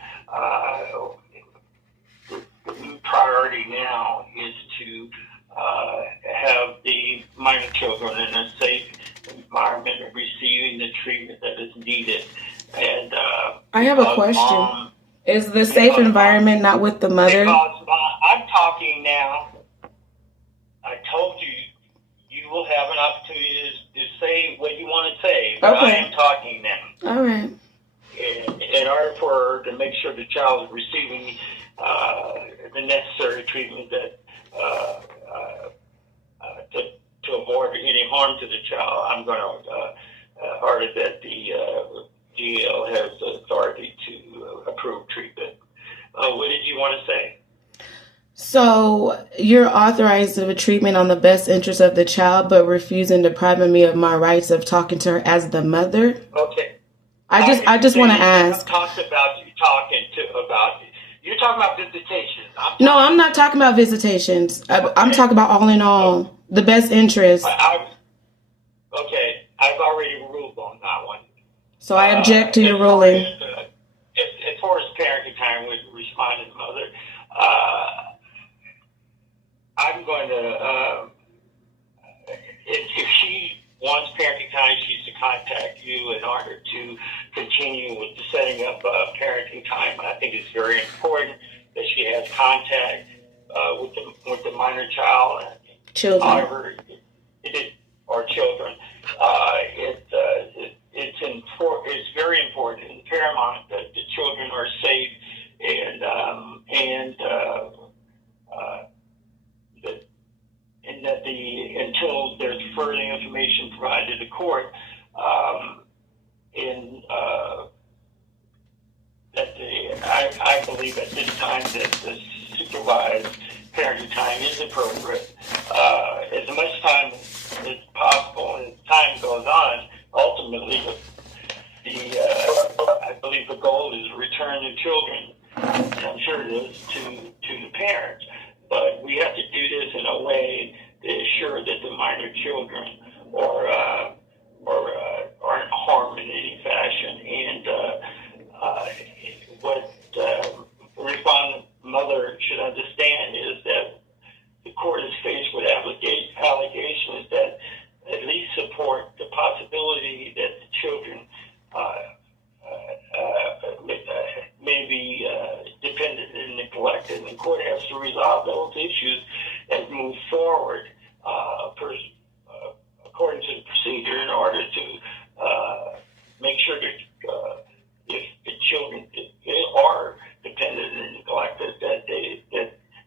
the priority now is to have the minor children in a safe environment and receiving the treatment that is needed. And I have a question. Is the safe environment not with the mother? Because I'm talking now. I told you you will have an opportunity to say what you want to say, but Okay. I am talking now. All right. In order for her to make sure the child is receiving the necessary treatment that to avoid any harm to the child, I'm going to order that the DL has the authority to approve treatment. What did you want to say? So you're authorized of a treatment on the best interest of the child, but refusing depriving me of my rights of talking to her as the mother. Okay. I just want to ask. I'm talking about you're talking about visitations. No, I'm not talking about visitations. I'm talking about all in all, the best interest. Okay, I've already ruled on that one. So I object to your ruling. As far as parenting time with responding mother, I'm going to, if she wants parenting time, she's to contact you in order to continue with the setting up parenting time. I think it's very important that she has contact with the minor child. Children. However, it is, or children. It's very important and paramount that the children are safe and that until there's further information provided to the court, I believe at this time that the supervised parenting time is appropriate. As much time as possible, and as time goes on, ultimately, I believe the goal is to return the children. I'm sure it is to the parents, but we have to do this in a way to ensure that the minor children aren't harmed in any fashion. And what the respondent mother should understand is that the court is faced with allegations that at least support the possibility that the children may be dependent and neglected. And the court has to resolve those issues and move forward according to the procedure in order to make sure that if the children are dependent and neglected, that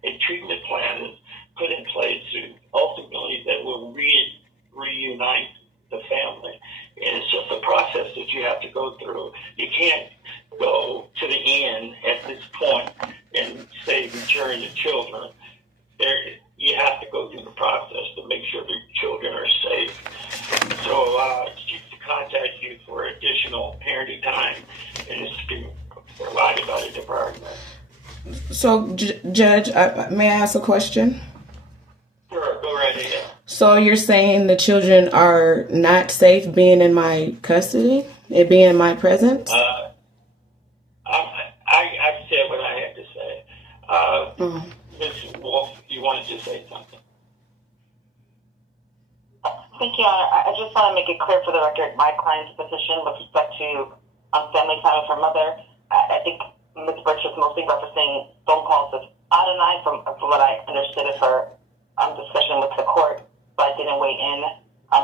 a treatment plan is put in place to ultimately that will reunite the family. And it's just a process that you have to go through. You can't go to the end at this point and say return the children. You have to go through the process to make sure the children are safe. So to contact you for additional parenting time, and it's been provided by the department. So, Judge, may I ask a question? Sure, go right ahead. So you're saying the children are not safe being in my custody, it being in my presence? I've said what I had to say. Ms. Wolf, you wanted to say something? Thank you, Honor. I just want to make it clear for the record my client's position with respect to family time with her mother. I think Ms. Birch is mostly referencing phone calls with Adonai from what I understood of her discussion with the court, but I didn't weigh in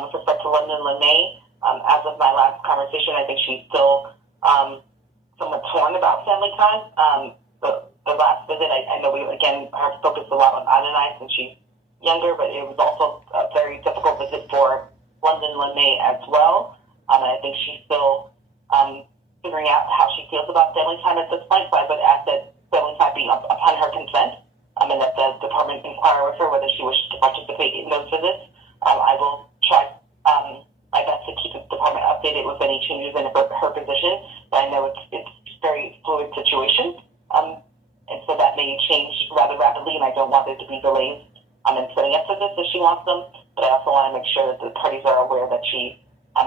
with respect to London Lene. As of my last conversation, I think she's still somewhat torn about family time. The last visit, I know we, again, have focused a lot on Adonai since she's younger, but it was also a very difficult visit for London Lene as well. And I think she's still figuring out how she feels about family time at this point, so I would ask that family time be upon her consent, and that the department inquire with her whether she wishes to participate in those visits. I will try my best to keep the department updated with any changes in her position. But I know it's a very fluid situation. And so that may change rather rapidly, and I don't want there to be delays in setting up visits if she wants them. But I also want to make sure that the parties are aware that she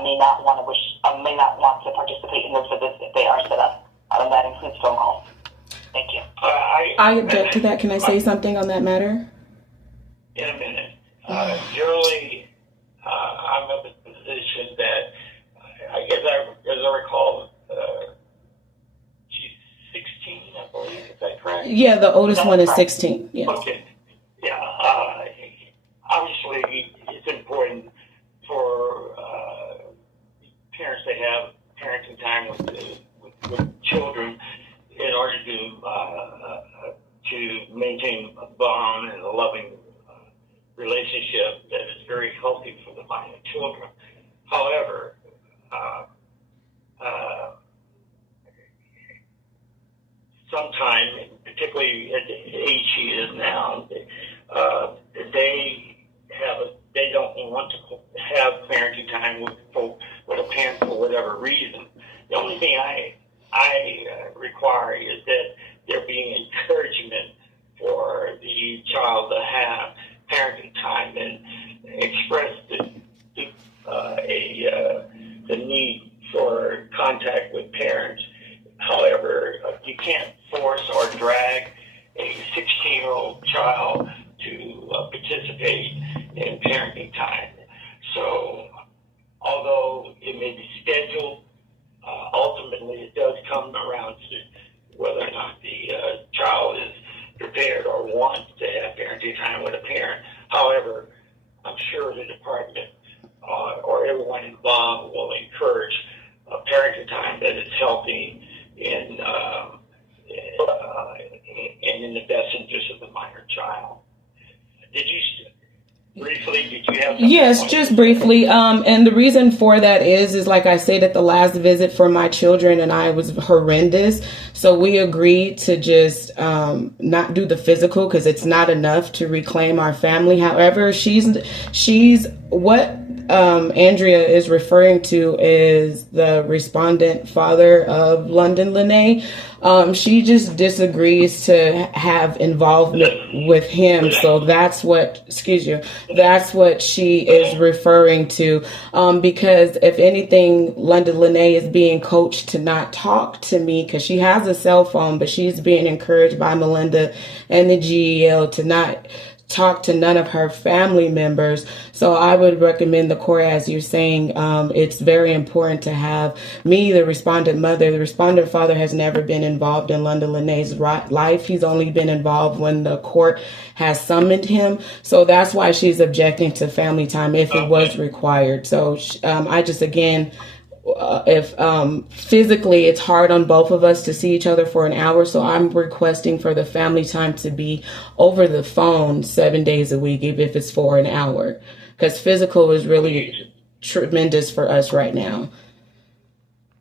may not want to participate in those visits if they are set up. And that includes phone calls. Thank you. I object to that. Can I say something on that matter? In a minute. Generally, I'm of the position that, as I recall, she's 16, I believe. Is that correct? Yeah, the oldest one is 16. Yes. Okay. Yeah. Obviously, it's important for parents to have parenting time with children in order to maintain a bond and a loving relationship that is very healthy for the minor children. However, sometimes, particularly at the age she is now, they don't want to have parenting time with a parent for whatever reason. The only thing I require is that there be encouragement for the child to have parenting time and express the need for contact with parents. However, you can't force or drag a 16-year-old child to participate in parenting time. So, although it may be scheduled, ultimately it does come around to whether or not the child is prepared or wants to have parenting time with a parent. However, I'm sure the department or everyone involved will encourage parenting time that is healthy and in the best interest of the minor child. Did you have something? Yes, just briefly. And the reason for that is like I said, at the last visit for my children and I was horrendous. So we agreed to just not do the physical because it's not enough to reclaim our family. However, she's what Andrea is referring to is the respondent father of London Lene. She just disagrees to have involvement with him. So that's what she is referring to. Because if anything, London Lene is being coached to not talk to me because she has a cell phone, but she's being encouraged by Melinda and the GEL to not talk to none of her family members. So I would recommend the court, as you're saying, it's very important to have me, the respondent mother. The respondent father has never been involved in London Lene's life. He's only been involved when the court has summoned him. So that's why she's objecting to family time if it was required. So I just, again, if physically it's hard on both of us to see each other for an hour, so I'm requesting for the family time to be over the phone 7 days a week, even if it's for an hour, because physical is really tremendous for us right now.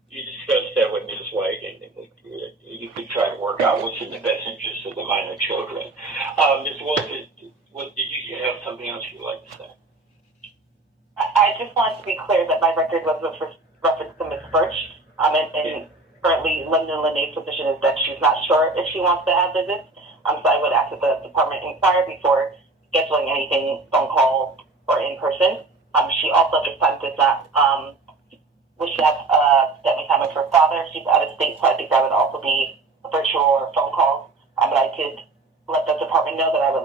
You discussed that with Ms. White, and you could try to work out what's in the best interest of the minor children. Ms. Wilson, did you have something else you'd like to say? I just wanted to be clear that my record was with reference to Ms. Birch, and currently London Lene's position is that she's not sure if she wants to have visits. So I would ask that the department inquire before scheduling anything, phone call or in person. She also at this time does not wish to have family time with her father. She's out of state, so I think that would also be a virtual or phone call. But I did let the department know that I would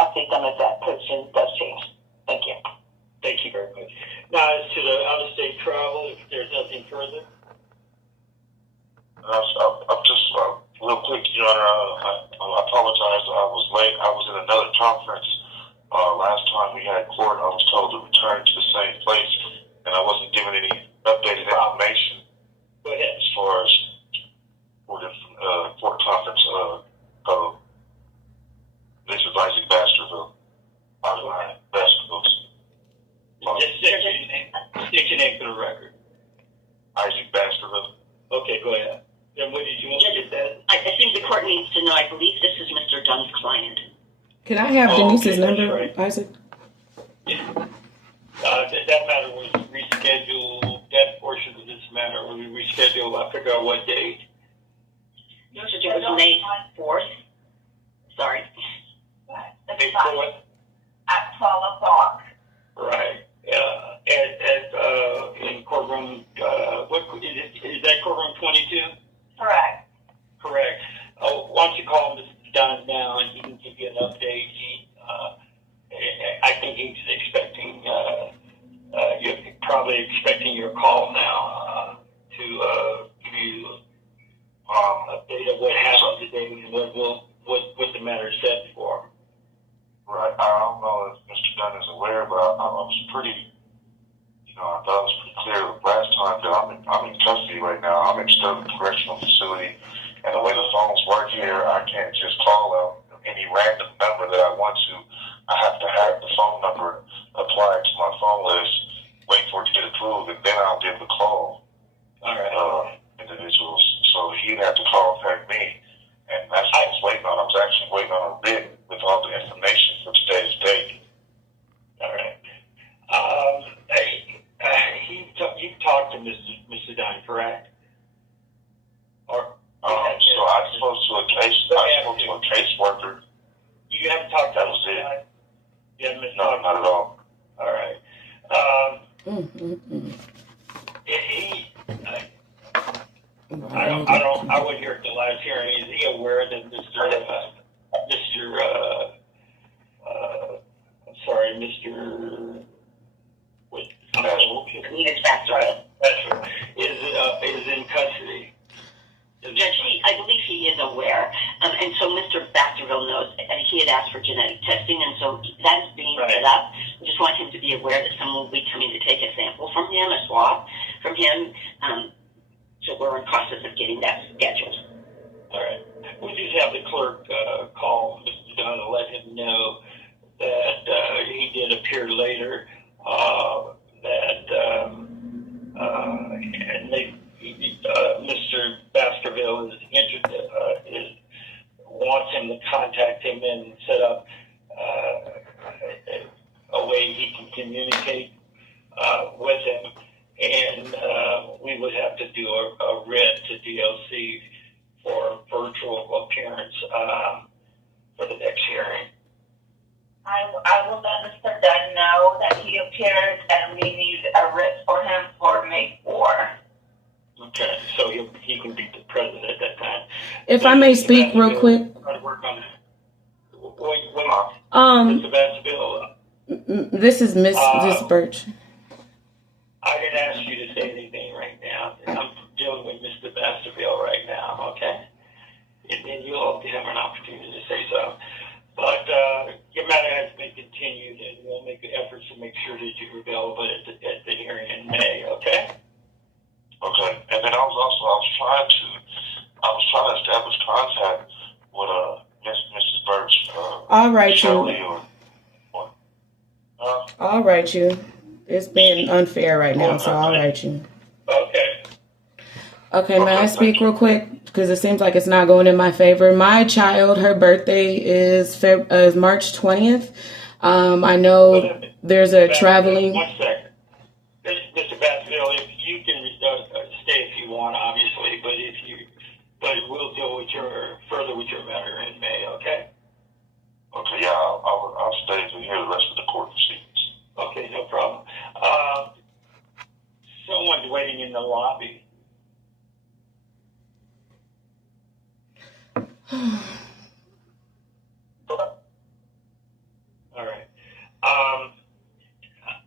update them if that position does change. Thank you. Thank you very much. Now, as to the out-of-state travel, if there's nothing further? I'm just real quick, Your Honor. I apologize. I was late. I was in another conference. Last time we had court, I was told to return to the same place, and I wasn't given any updated information. Go ahead. As far as for the court conference of this is Isaac Baskerville. Baskerville. Just state your name for the record. Isaac Baskerville. Okay, go ahead. Then what did you want to get that? I think the court needs to know, I believe this is Mr. Dunn's client. Can I have Denise's number, right. Isaac? Yeah. That matter was rescheduled. That portion of this matter was rescheduled. I forgot what date. It was May 4th. Sorry. May 4th. At 12 o'clock. Right. In courtroom, is that courtroom 22? Correct. Correct. Why don't you call Mr. Dunn now and he can give you an update. I think he's expecting, you're probably expecting your call now to give you an update of what happened today and what the matter is set for. Right. I don't know if Mr. Dunn is aware, but I was pretty, I thought it was pretty clear last time that I'm in custody right now. I'm in Sterling Correctional Facility, and the way the phones work here, I can't just call out any random number that I want to. I have to have the phone number applied to my phone list, wait for it to get approved, and then I'll be able to call individuals. So he'd have to contact me, and that's what I was waiting on. I was actually waiting on a writ with all the information for today's date. All right. You talked to Mr. Dunn, correct? So I spoke to a caseworker. You haven't talked to that was it. No, not at all. All right. I wasn't here at the last hearing. Is he aware that Mr. Is in custody? Judge, I believe he is aware, and so Mr. Baskerville knows, and he had asked for genetic testing, and so that is being set up. I just want him to be aware that someone will be coming to take a sample from him, a swab from him, so we're in process of getting that scheduled. All right. We'll just have the clerk call Mr. Dunn and let him know that he did appear later, and Mr. Baskerville is interested, wants him to contact him and set up a way he can communicate with him, and we would have to do a writ to DLC for virtual appearance for the next hearing. I will let Mr. Dunn know that he appeared and we need a writ for him for May 4. Okay, so he can be the president at that time. If I may speak real quick. Try to work on it. Mr. Baskerville. This is Miss Birch. I didn't ask you to say anything right now. I'm dealing with Mr. Baskerville right now, okay? And then you'll have an opportunity to say so. But your matter has been continued, and we'll make efforts to make sure that you're available at the hearing in May, okay? Okay. And then I was trying to establish contact with Mrs. Birch. All right, you. All right, you. It's being unfair right now, so I'll write you. Okay. Okay, may I speak real quick? Because it seems like it's not going in my favor. My child, her birthday is March 20th. I know there's a traveling... 1 second. Mr. Baskerville, if you can stay if you want, obviously, but we'll deal with further with your matter in May, okay? Okay, yeah, I'll stay to hear the rest of the court proceedings. Okay, no problem. Someone's waiting in the lobby. All right.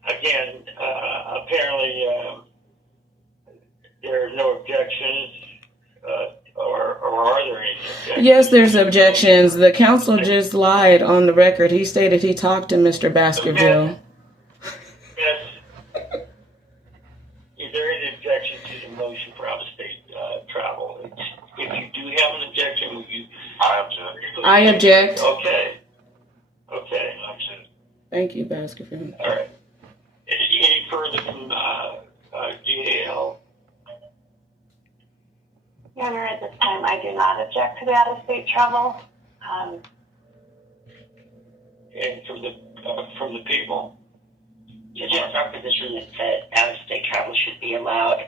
Again, apparently there are no objections, or are there any objections? Yes, there's objections. The counsel just lied on the record. He stated he talked to Mr. Baskerville. Yes. Is there any objection to the motion for out-of-state travel? If you do have an objection, will you? I object. Okay. Thank you, Baskerville. All right. Any further from GAL? Your Honor, at this time, I do not object to the out-of-state travel. And from the people? It's just our position that out-of-state travel should be allowed.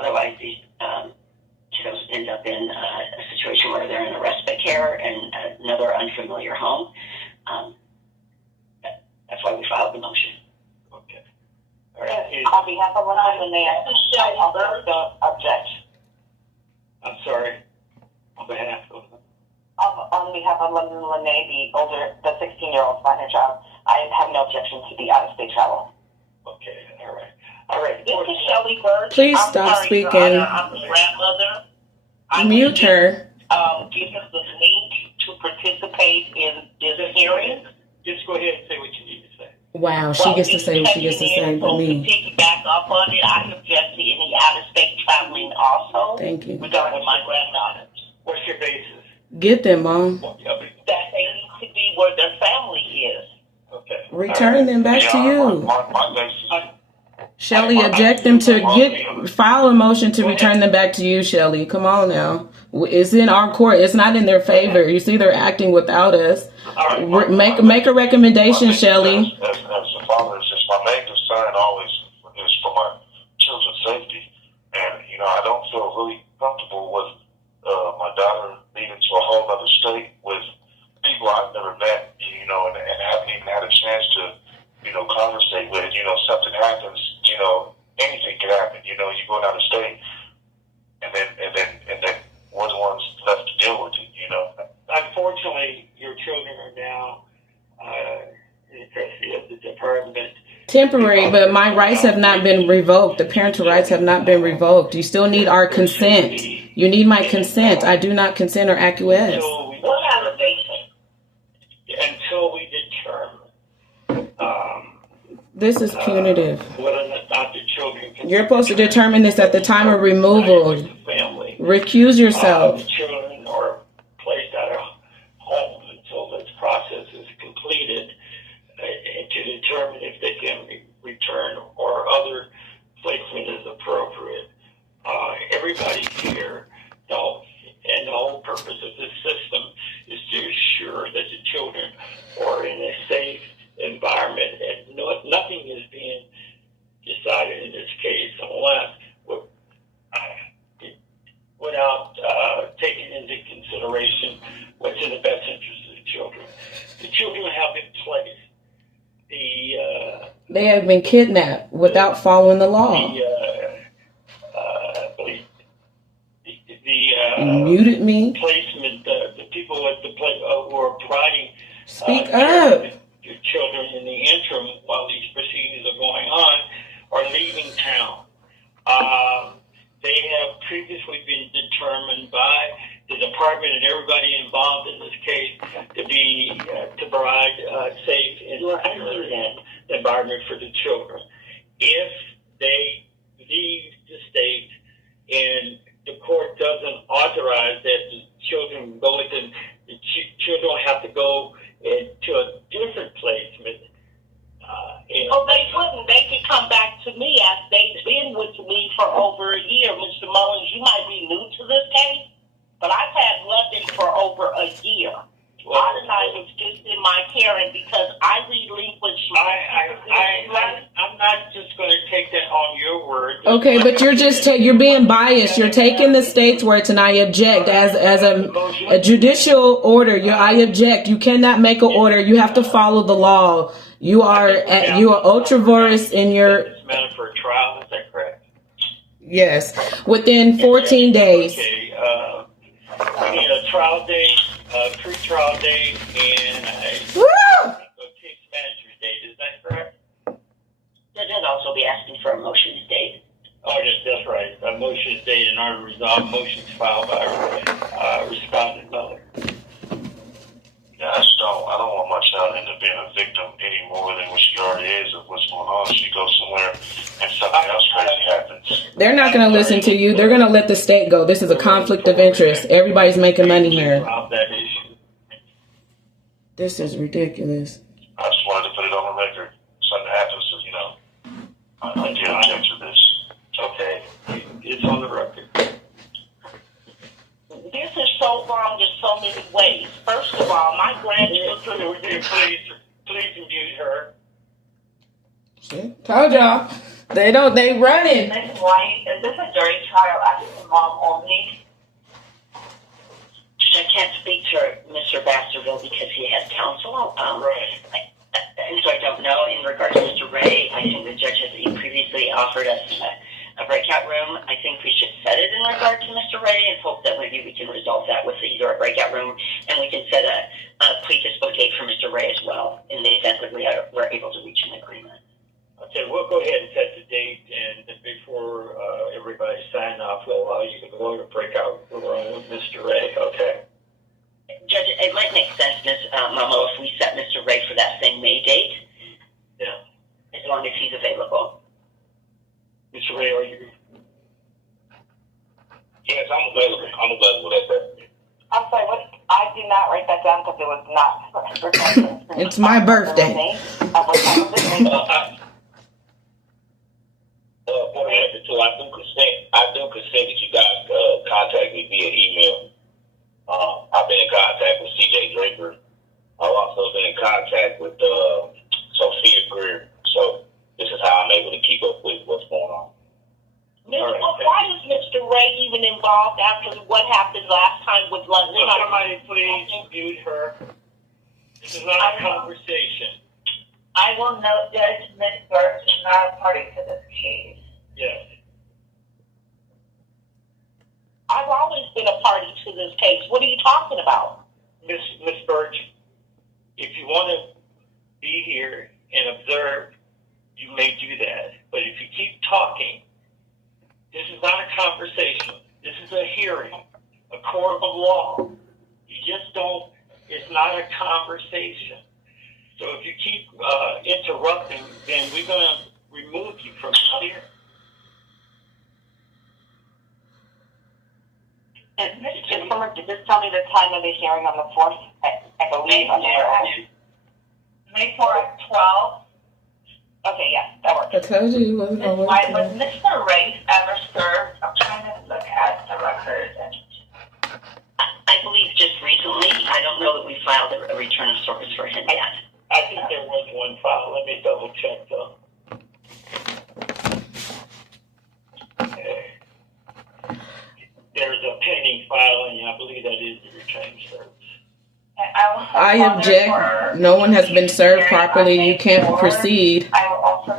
Otherwise, these kiddos end up in a situation where they're in a respite care and another unfamiliar home. That's why we filed the motion. Okay. All right. On behalf of Lene, I also don't object. I'm sorry. On behalf of. On behalf of Lene, the 16-year-old minor child, I have no objection to the out-of-state travel. Okay. All right. This is Shelley Bird. Please stop speaking. I'm the grandmother. Mute her. Give us the link to participate in this hearing. Just go ahead and say what you need to say. Wow, she gets to say what she gets to say for me. To piggyback up on it, I object to any out-of-state traveling also. Thank you. Regarding my granddaughters. What's your basis? Get them, Mom. That they need to be where their family is. Okay. Return them back to you. My basis. Shelly, object them to file a motion to return them back to you, Shelly. Come on now. It's in our court. It's not in their favor. You see, they're acting without us. Make a recommendation, Shelly. As a father, it's just my main concern always is for my children's safety. And, I don't feel really comfortable with my daughter leaving to a whole other state with people I've never met, and haven't even had a chance to, conversate with. Something happens, anything can happen. You go down the state, and then we're the ones left to deal with it. Unfortunately, your children are now in the custody of the department. Temporary, but my rights have not been revoked. The parental rights have not been revoked. You still need our consent. You need my consent. I do not consent or acquiesce. Until we determine this is punitive. whether or not the children can. You're supposed to determine this at the time of removal. Family. Recuse yourself. The children are placed out of home until this process is completed, and to determine if they can return or other placement is appropriate. Everybody's here, and the whole purpose of this system is to ensure that the children are in a safe environment, and nothing is being decided in this case unless without taking into consideration what's in the best interest of the children. The children have been placed. They have been kidnapped without following the law. Muted me. Placement, the people at the who are providing Speak up. Your children in the interim while these proceedings are going on are leaving town. They have previously been determined by the department and everybody involved in this case to provide safe and secure environment for the children. If they leave the state and the court doesn't authorize that the children go with them, the children have to go to a different placement. They wouldn't. They could come back to me as they've been with me for over a year. Mr. Mullins, you might be new to this case, but I've had London for over a year. I was just in my care, and because I relinquished I'm not just going to take that on your word. Okay, but you're being biased. You're taking the state's words, and I object as a judicial order. I object. You cannot make an order. You have to follow the law. You are ultra-virus in your. It's meant for a trial. Is that correct? Yes, within 14 days. Okay. I need a trial date, pre-trial date, and a case management date. Is that correct? They'd also be asking for a motion date. Oh, yes, that's right. A motion date in order to resolve motions filed by respondent mother. Yeah, I don't want my child to end up being a victim any more than what she already is of what's going on. She goes somewhere and something else crazy happens. They're not going to listen to you. They're going to let the state go. This is a conflict of interest. Everybody's making money here. That issue. This is ridiculous. I just wanted to put it on the record. Something happens, I did object to this. Okay, it's on the record. This is so wrong in so many ways. First of all, my grandchildren. Please mute her. Shit. Told y'all. They running. Miss White, is this a jury trial asking mom only? I can't speak to Mr. Baskerville because he has counsel. Right. And so I don't know. In regards to Mr. Ray, I think the judge has previously offered us a breakout room. I think we should set it in regard to Mr. Ray and hope that maybe we can resolve that with either a breakout room and we can set a pre-dispo date for Mr. Ray as well in the event that we're able to reach an agreement. Okay, we'll go ahead and set the date, and before everybody sign off, we'll allow you to go to breakout room with Mr. Ray, okay? Judge, it might make sense, Ms. Momo, if we set Mr. Ray for that same May date. Yeah. As long as he's available. Mr. Ray, are you? Yes, I'm available. I'm available that day. I'm sorry, what? I did not write that down because it was not. It's my birthday. What time was it? For the record, too, I do consent that you guys contact me via email. I've been in contact with C.J. Draper. I've also been in contact with Sophia Greer. So this is how I'm able to keep up with what's going on. Why is Mr. Ray even involved after what happened last time with London? Somebody please mute her. This is not a conversation. I will note Judge Ms. Birch is not a party to this case. Yes. I've always been a party to this case. What are you talking about? Miss Birch, if you want to be here and observe, you may do that. But if you keep talking, this is not a conversation. This is a hearing, a court of law. You just don't, it's not a conversation. So if you keep interrupting, then we're going to remove you from here. Did this tell me the time of the hearing on the 4th? I believe. May 4th at 12. Okay, yes, that works. I told you he wasn't going to Why work. was Mr. Ray ever served? I'm trying to look at the records. I believe just recently, I don't know that we filed a return of service for him yet. I think there was one file. Let me double check though. Okay. There's a pending filing. I believe that is the return service. I object. No one has been served properly. You can't proceed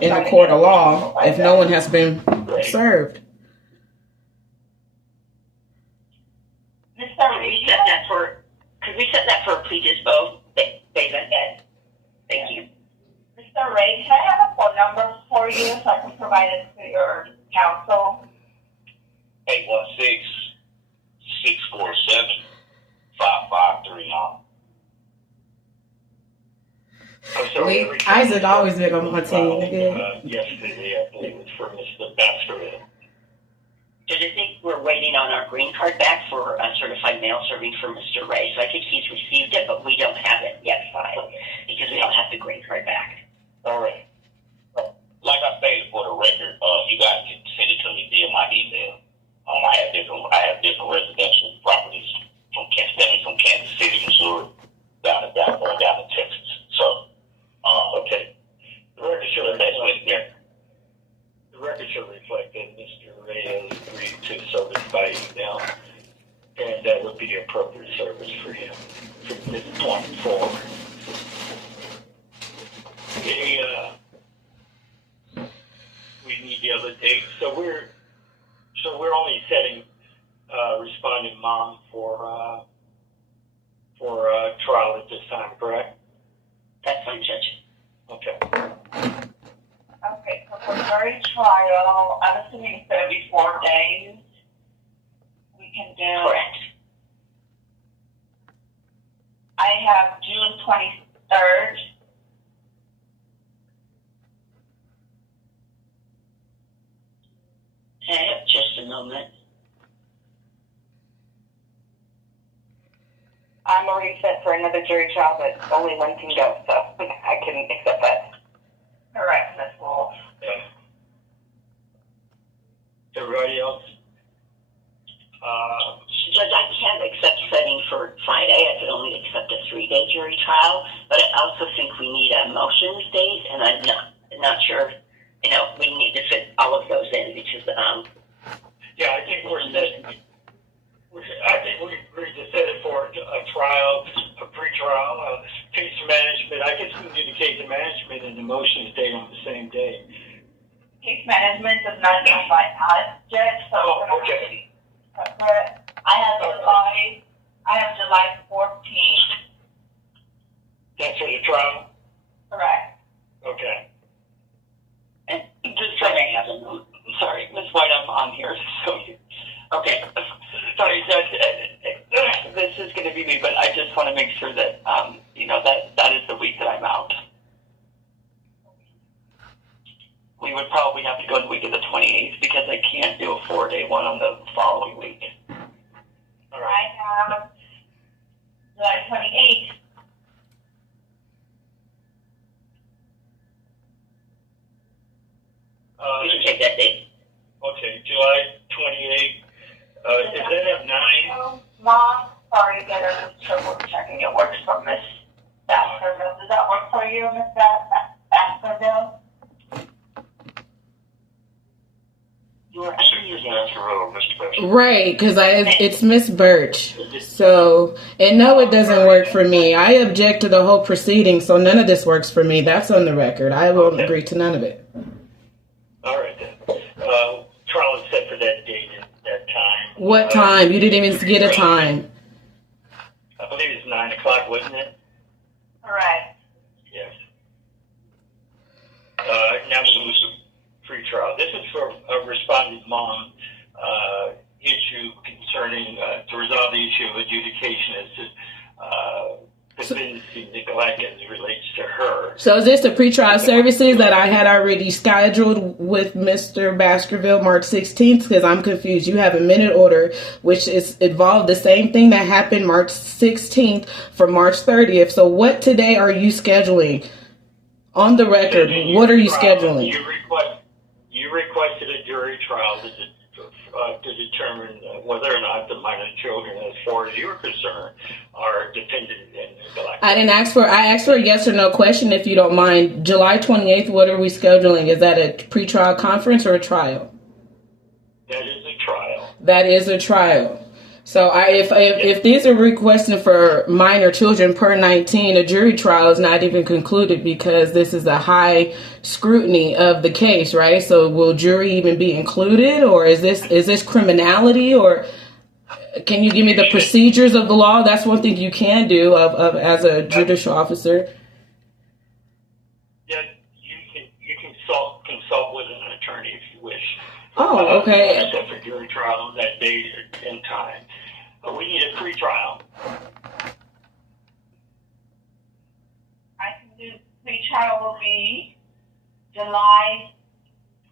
in a court of law if no one has been served. Could we set that for a pre-dispo, David? Thank you. Mr. Ray, can I have a phone number for you so I can provide it to your counsel? 816-647-5539. Isaac always been on my team. Yesterday, I believe it was for Mr. Baskerville. Judge, I think we're waiting on our green card back for a certified mail serving for Mr. Ray. So I think he's received it, but we don't have it yet filed because we don't have the green card back. All right. Like I stated for the record, you guys can send it to me via my email. I have different residential properties from Kansas City, Missouri, down to Texas. So, Okay. The record should reflect that Mr. Ray has agreed to service by email, and that would be the appropriate service for him from this point forward. Okay, we need the other date. So we're only setting responding mom for trial at this time, correct? That's fine, Judge. Okay. Okay, so for jury trial, I'm assuming it's going to be 4 days. We can do. Correct. I have June 23rd. Okay, just a moment. I'm already set for another jury trial, but only one can go, so I can accept that. Correct, Ms. Wolf. Yeah. Everybody else? Judge, I can't accept setting for Friday. I could only accept a 3-day jury trial, but I also think we need a motions date, and I'm not. not sure, we need to fit all of those in because, Yeah, I think we're setting. I think we agreed to set it for a trial, a pre-trial, case management. I guess we can do the case management and the motions date on the same day. Case management does not come by us yet, so okay. Separate. I have July 14th. That's for the trial? Correct. Okay. And just so I have a sorry, Ms. White, I'm on here, so okay. Sorry, Judge, this is going to be me, but I just want to make sure that, that is the week that I'm out. We would probably have to go the week of the 28th because I can't do a 4-day one on the following week. All right. I have July 28th. we can take that date. Okay, July 28th. Is that at 9? Mom, sorry to get her in trouble checking. It works for Miss Baskerville. Does that work for you, Miss Baskerville? Right, because it's Miss Birch. So, and no, it doesn't work for me. I object to the whole proceeding, so none of this works for me. That's on the record. I won't agree to none of it. All right, then. Trial is set for that date and that time. What time? You didn't even get a time. I believe it's 9 o'clock, wasn't it? Correct. Yes. Now we move to pre-trial. This is for a respondent mom issue concerning to resolve the issue of adjudication as to dependency neglect as it relates to her. So is this the pretrial services that I had already scheduled with Mr. Baskerville March 16th? Because I'm confused. You have a minute order, which is involved the same thing that happened March 16th for March 30th. So what today are you scheduling? On the record, what are you scheduling? You requested a jury trial to determine whether or not the minor children, as far as you are concerned, are dependent and neglected. I asked for a yes or no question, if you don't mind. July 28th, what are we scheduling? Is that a pretrial conference or a trial? That is a trial. That is a trial. So if these are requesting for minor children per 19, a jury trial is not even concluded because this is a high scrutiny of the case, right? So will jury even be included, or is this criminality, or can you give me the procedures of the law? That's one thing you can do of as a judicial officer. Yeah, you can consult with an attorney if you wish. Oh, okay. Set for jury trial on that date and time. But we need a pre-trial. I can do pre-trial will be July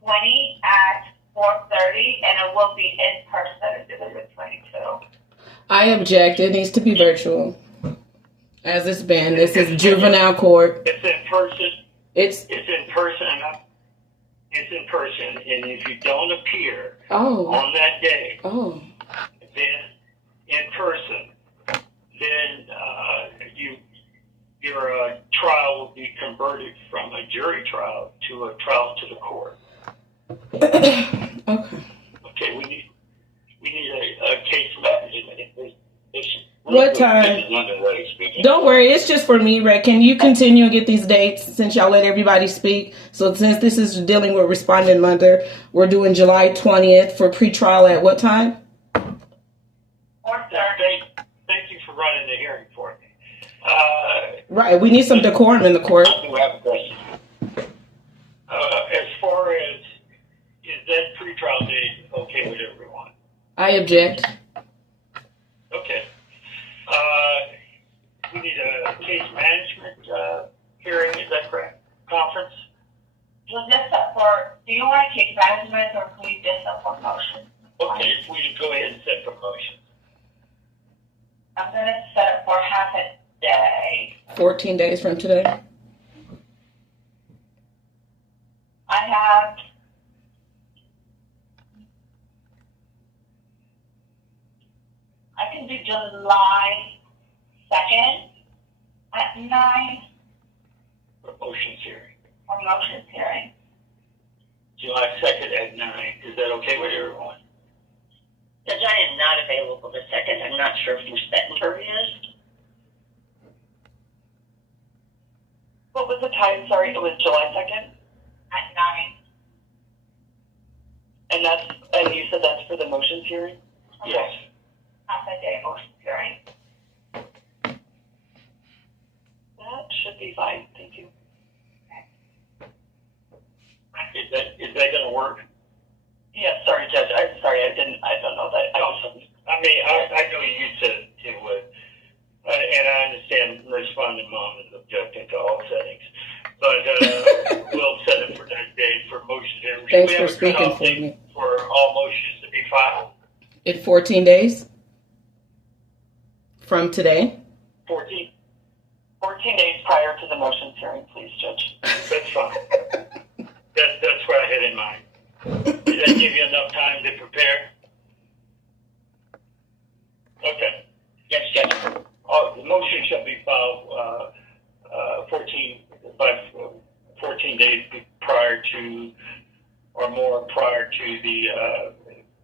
20 at 4:30, and it will be in person instead of 22. I object. It needs to be virtual. As it's been. This is juvenile court. It's in person. It's in person. It's in person, and if you don't appear on that day, then in person, then your trial will be converted from a jury trial to a trial to the court. Okay. Okay, we need a case management. What time? Don't worry, it's just for me, Ray. Can you continue and get these dates since y'all let everybody speak? So since this is dealing with respondent mother, we're doing July 20th for pretrial at what time? 4:30. Thank you for running the hearing for me. Right, we need some decorum in the court. I do have a question. As far as, is that pretrial date okay with everyone? I object. Okay. We need a case management hearing, is that correct? Conference? Well, just up for, do you want a case management or can we just up for motion? Okay, if we can go ahead and set for motion. I'm going to set it for half a day. 14 days from today. I can do July 2nd at 9. For motions hearing. for motions hearing. July 2nd at 9. Is that okay with everyone? Judge, I am not available the 2nd. I'm not sure if Ms. Bettenberg is. What was the time? Sorry, it was July 2nd? At 9. And you said that's for the motions hearing? Okay. Yes. Half a day motions hearing. That should be fine. Thank you. Is that going to work? Yeah, sorry, Judge. I'm sorry. I don't know that. I mean, I know you said it would. And I understand responding mom is objecting to all settings. But we'll set it for that day for motions hearing. Thanks for speaking for me. For all motions to be filed? In 14 days from today? 14 days prior to the motions hearing, please, Judge. That's fine. That's what I had in mind. Did that give you enough time to prepare? Okay. Yes, Judge. The motion shall be filed 14 days prior to, or more prior to the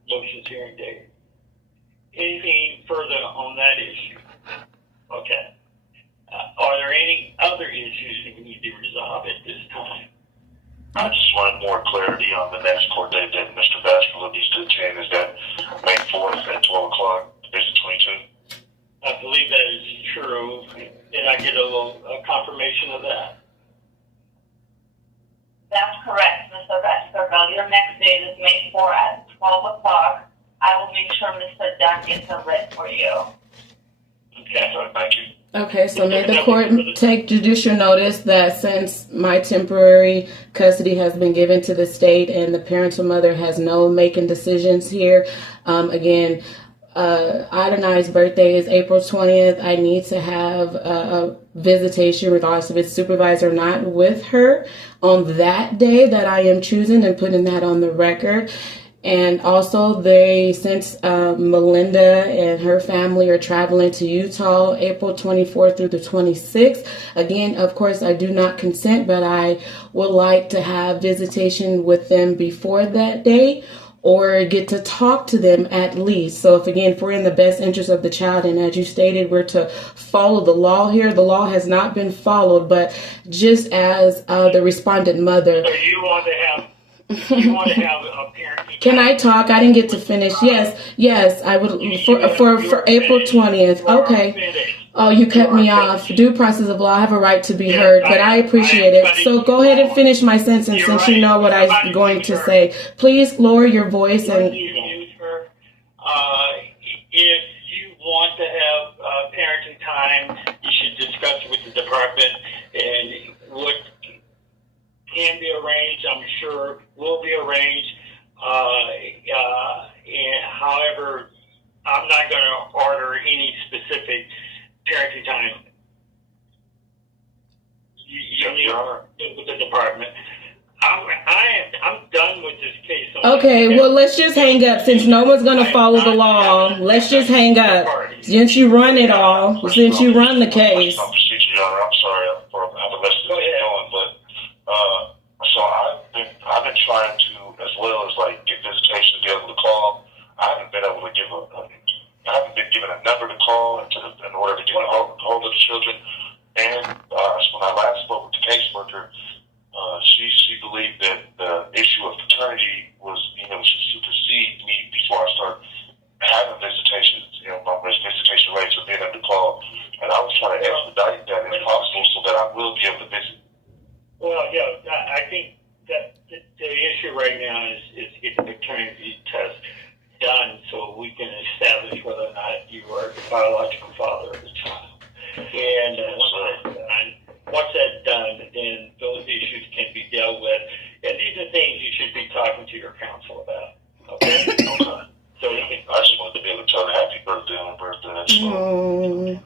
motions hearing date. Anything further on that issue? Okay. Are there any other issues that we need to resolve at this time? I just wanted more clarity on the next court date that Mr. Baskerville needs to attend. Is that May 4th at 12 o'clock, Division 22? I believe that is true. Did I get a confirmation of that? That's correct, Mr. Baskerville. Your next date is May 4 at 12 o'clock. I will make sure Mr. Duck gets a writ for you. Okay, thank you. Okay, so may the court take judicial notice that since my temporary custody has been given to the state and the parental mother has no making decisions here, again, Adonai's birthday is April 20th. I need to have a visitation, regardless of its supervisor or not, with her on that day that I am choosing and putting that on the record. And also, since Melinda and her family are traveling to Utah April 24th through the 26th, again, of course, I do not consent, but I would like to have visitation with them before that day or get to talk to them at least. So if we're in the best interest of the child, and as you stated, we're to follow the law here. The law has not been followed, but just as the respondent mother. So you want to have a parent. Can I talk? I didn't get to finish. Yes, I would for April 20th. Okay. Oh, you cut me off. Due process of law. I have a right to be heard, but I appreciate it. So go ahead and finish my sentence since you know what I'm going to say. Please lower your voice and. If you want to have parenting time, you should discuss it with the department, and what can be arranged, I'm sure, will be arranged. And however, I'm not going to order any specific parenting time. You need to with the department. I'm done with this case. Okay, well, let's just hang up since no one's going to follow the law. Let's just hang up. Since you run it all, since you run the case. I'm sorry for the rest of this going, but so I've been trying to, as well as like get visitation, be able to call. I haven't been able to I haven't been given a number to call in order to get a hold of the children. And when I last spoke with the caseworker, she believed that the issue of paternity should supersede me before I start having visitations. My visitation rates are being able to call, and I was trying to expedite that if possible so that I will be able to visit. Well, yeah, I think that the issue right now is to get the paternity test done so we can establish whether or not you are the biological father of the child. And once that's done, then those issues can be dealt with. And these are things you should be talking to your counsel about. Okay? So I just wanted to be able to tell her happy birthday on her birthday.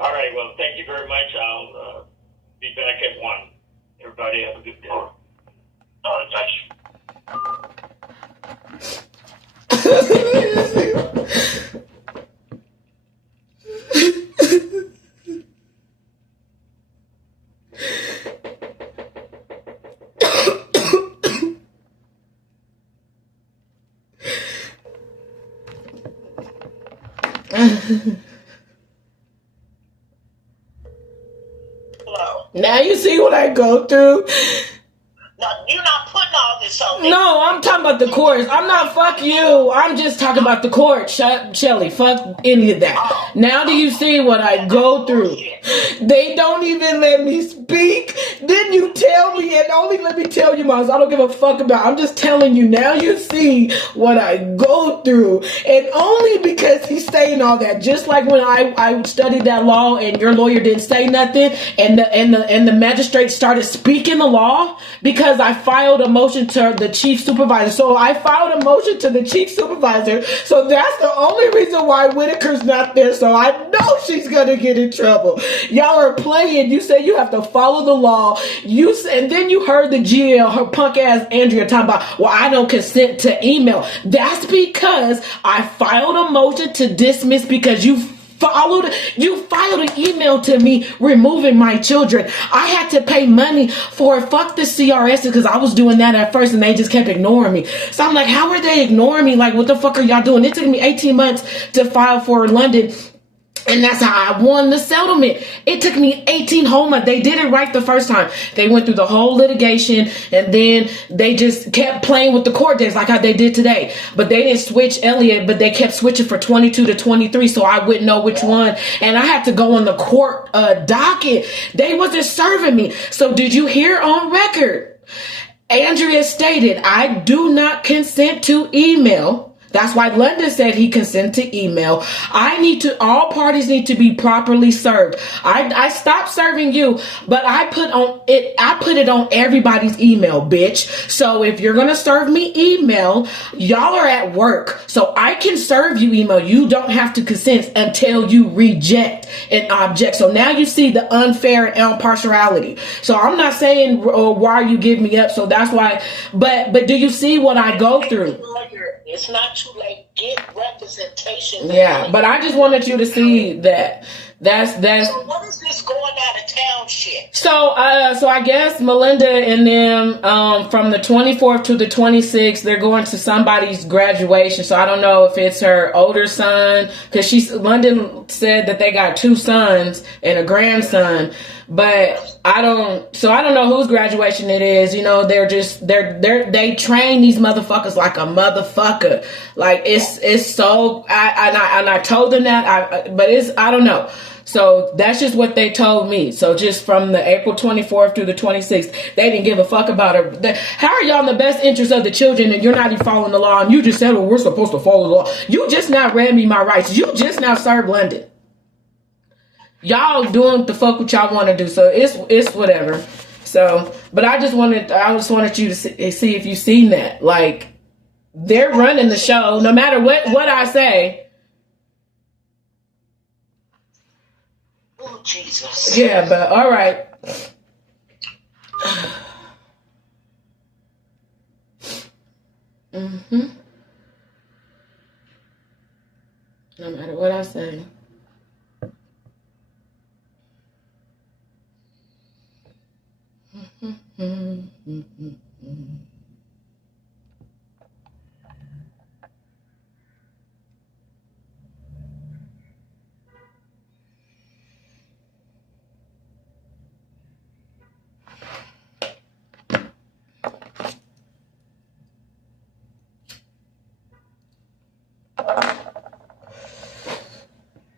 All right, well, thank you very much. I'll be back at 1. Everybody have a good day. All right, thank you. Hello. Now you see what I go through. No, you're not putting all this on me. No, I'm talking about the courts. I'm not, fuck you. I'm just talking about the court. Shelly, fuck any of that. Oh. Now do you see what I go through? They don't even let me speak. Then you tell me, and only let me tell you, Miles, I don't give a fuck about. I'm just telling you, now you see what I go through. And only because he's saying all that. Just like when I studied that law and your lawyer didn't say nothing, and the magistrate started speaking the law, because I filed a motion to the chief supervisor. So I filed a motion to the chief supervisor. So that's the only reason why Whitaker's not there. So I know she's going to get in trouble. Y'all are playing. You say you have to follow the law. And then you heard the GL, her punk ass Andrea, talking about, well, I don't consent to email. That's because I filed a motion to dismiss because you filed an email to me removing my children. I had to pay money for fuck the CRS because I was doing that at first and they just kept ignoring me. So I'm like, how are they ignoring me? Like, what the fuck are y'all doing? It took me 18 months to file for London. And that's how I won the settlement. It took me 18 whole months. They did it right the first time. They went through the whole litigation and then they just kept playing with the court dates like how they did today. But they didn't switch Elliot, but they kept switching for 22 to 23 so I wouldn't know which one. And I had to go on the court docket. They wasn't serving me. So did you hear on record? Andrea stated, I do not consent to email. That's why London said he consented to email. All parties need to be properly served. I stopped serving you, but I put it on everybody's email, bitch. So if you're going to serve me email, y'all are at work. So I can serve you email. You don't have to consent until you reject an object. So now you see the unfair and impartiality. So I'm not saying why you give me up. So that's why, but do you see what I go through? It's not too late. Get representation. Yeah, but I just wanted you to see that. That's. So what is this going out of town shit? So I guess Melinda and them from the 24th to the 26th, they're going to somebody's graduation. So I don't know if it's her older son, because London said that they got 2 sons and a grandson. But I don't know whose graduation it is. You know, they train these motherfuckers like a motherfucker. Like it's so, I told them that, but I don't know. So that's just what they told me. So just from the April 24th through the 26th, they didn't give a fuck about her. How are y'all in the best interest of the children and you're not even following the law? And you just said, well, we're supposed to follow the law. You just now read me my rights. You just now served London. Y'all doing the fuck what y'all want to do. So it's whatever. So, but I just wanted you to see if you've seen that. Like, they're running the show no matter what I say. Oh, Jesus. Yeah, but all right. No matter what I say.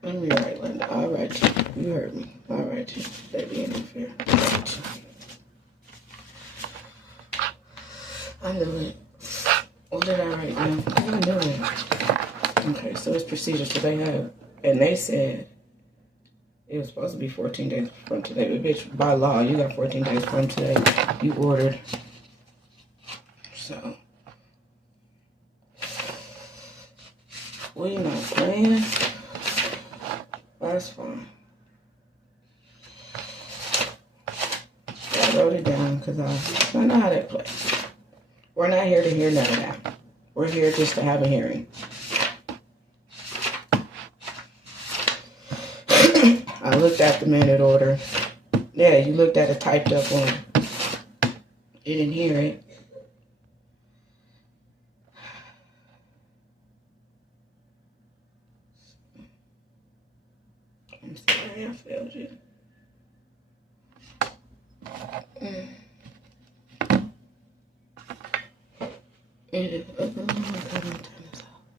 Let me write, Linda. I'll write you. You heard me. I'll write you. That being unfair. I knew it. What did I write now? I knew it. Okay, so it's procedure. So they said it was supposed to be 14 days from today. But bitch, by law, you got 14 days from today. You ordered. So, we not playing. That's fine. I wrote it down because I know how that plays. We're not here to hear none of that. We're here just to have a hearing. I looked at the minute order. Yeah, you looked at a typed up one. You didn't hear it. I'm sorry, I failed you. It is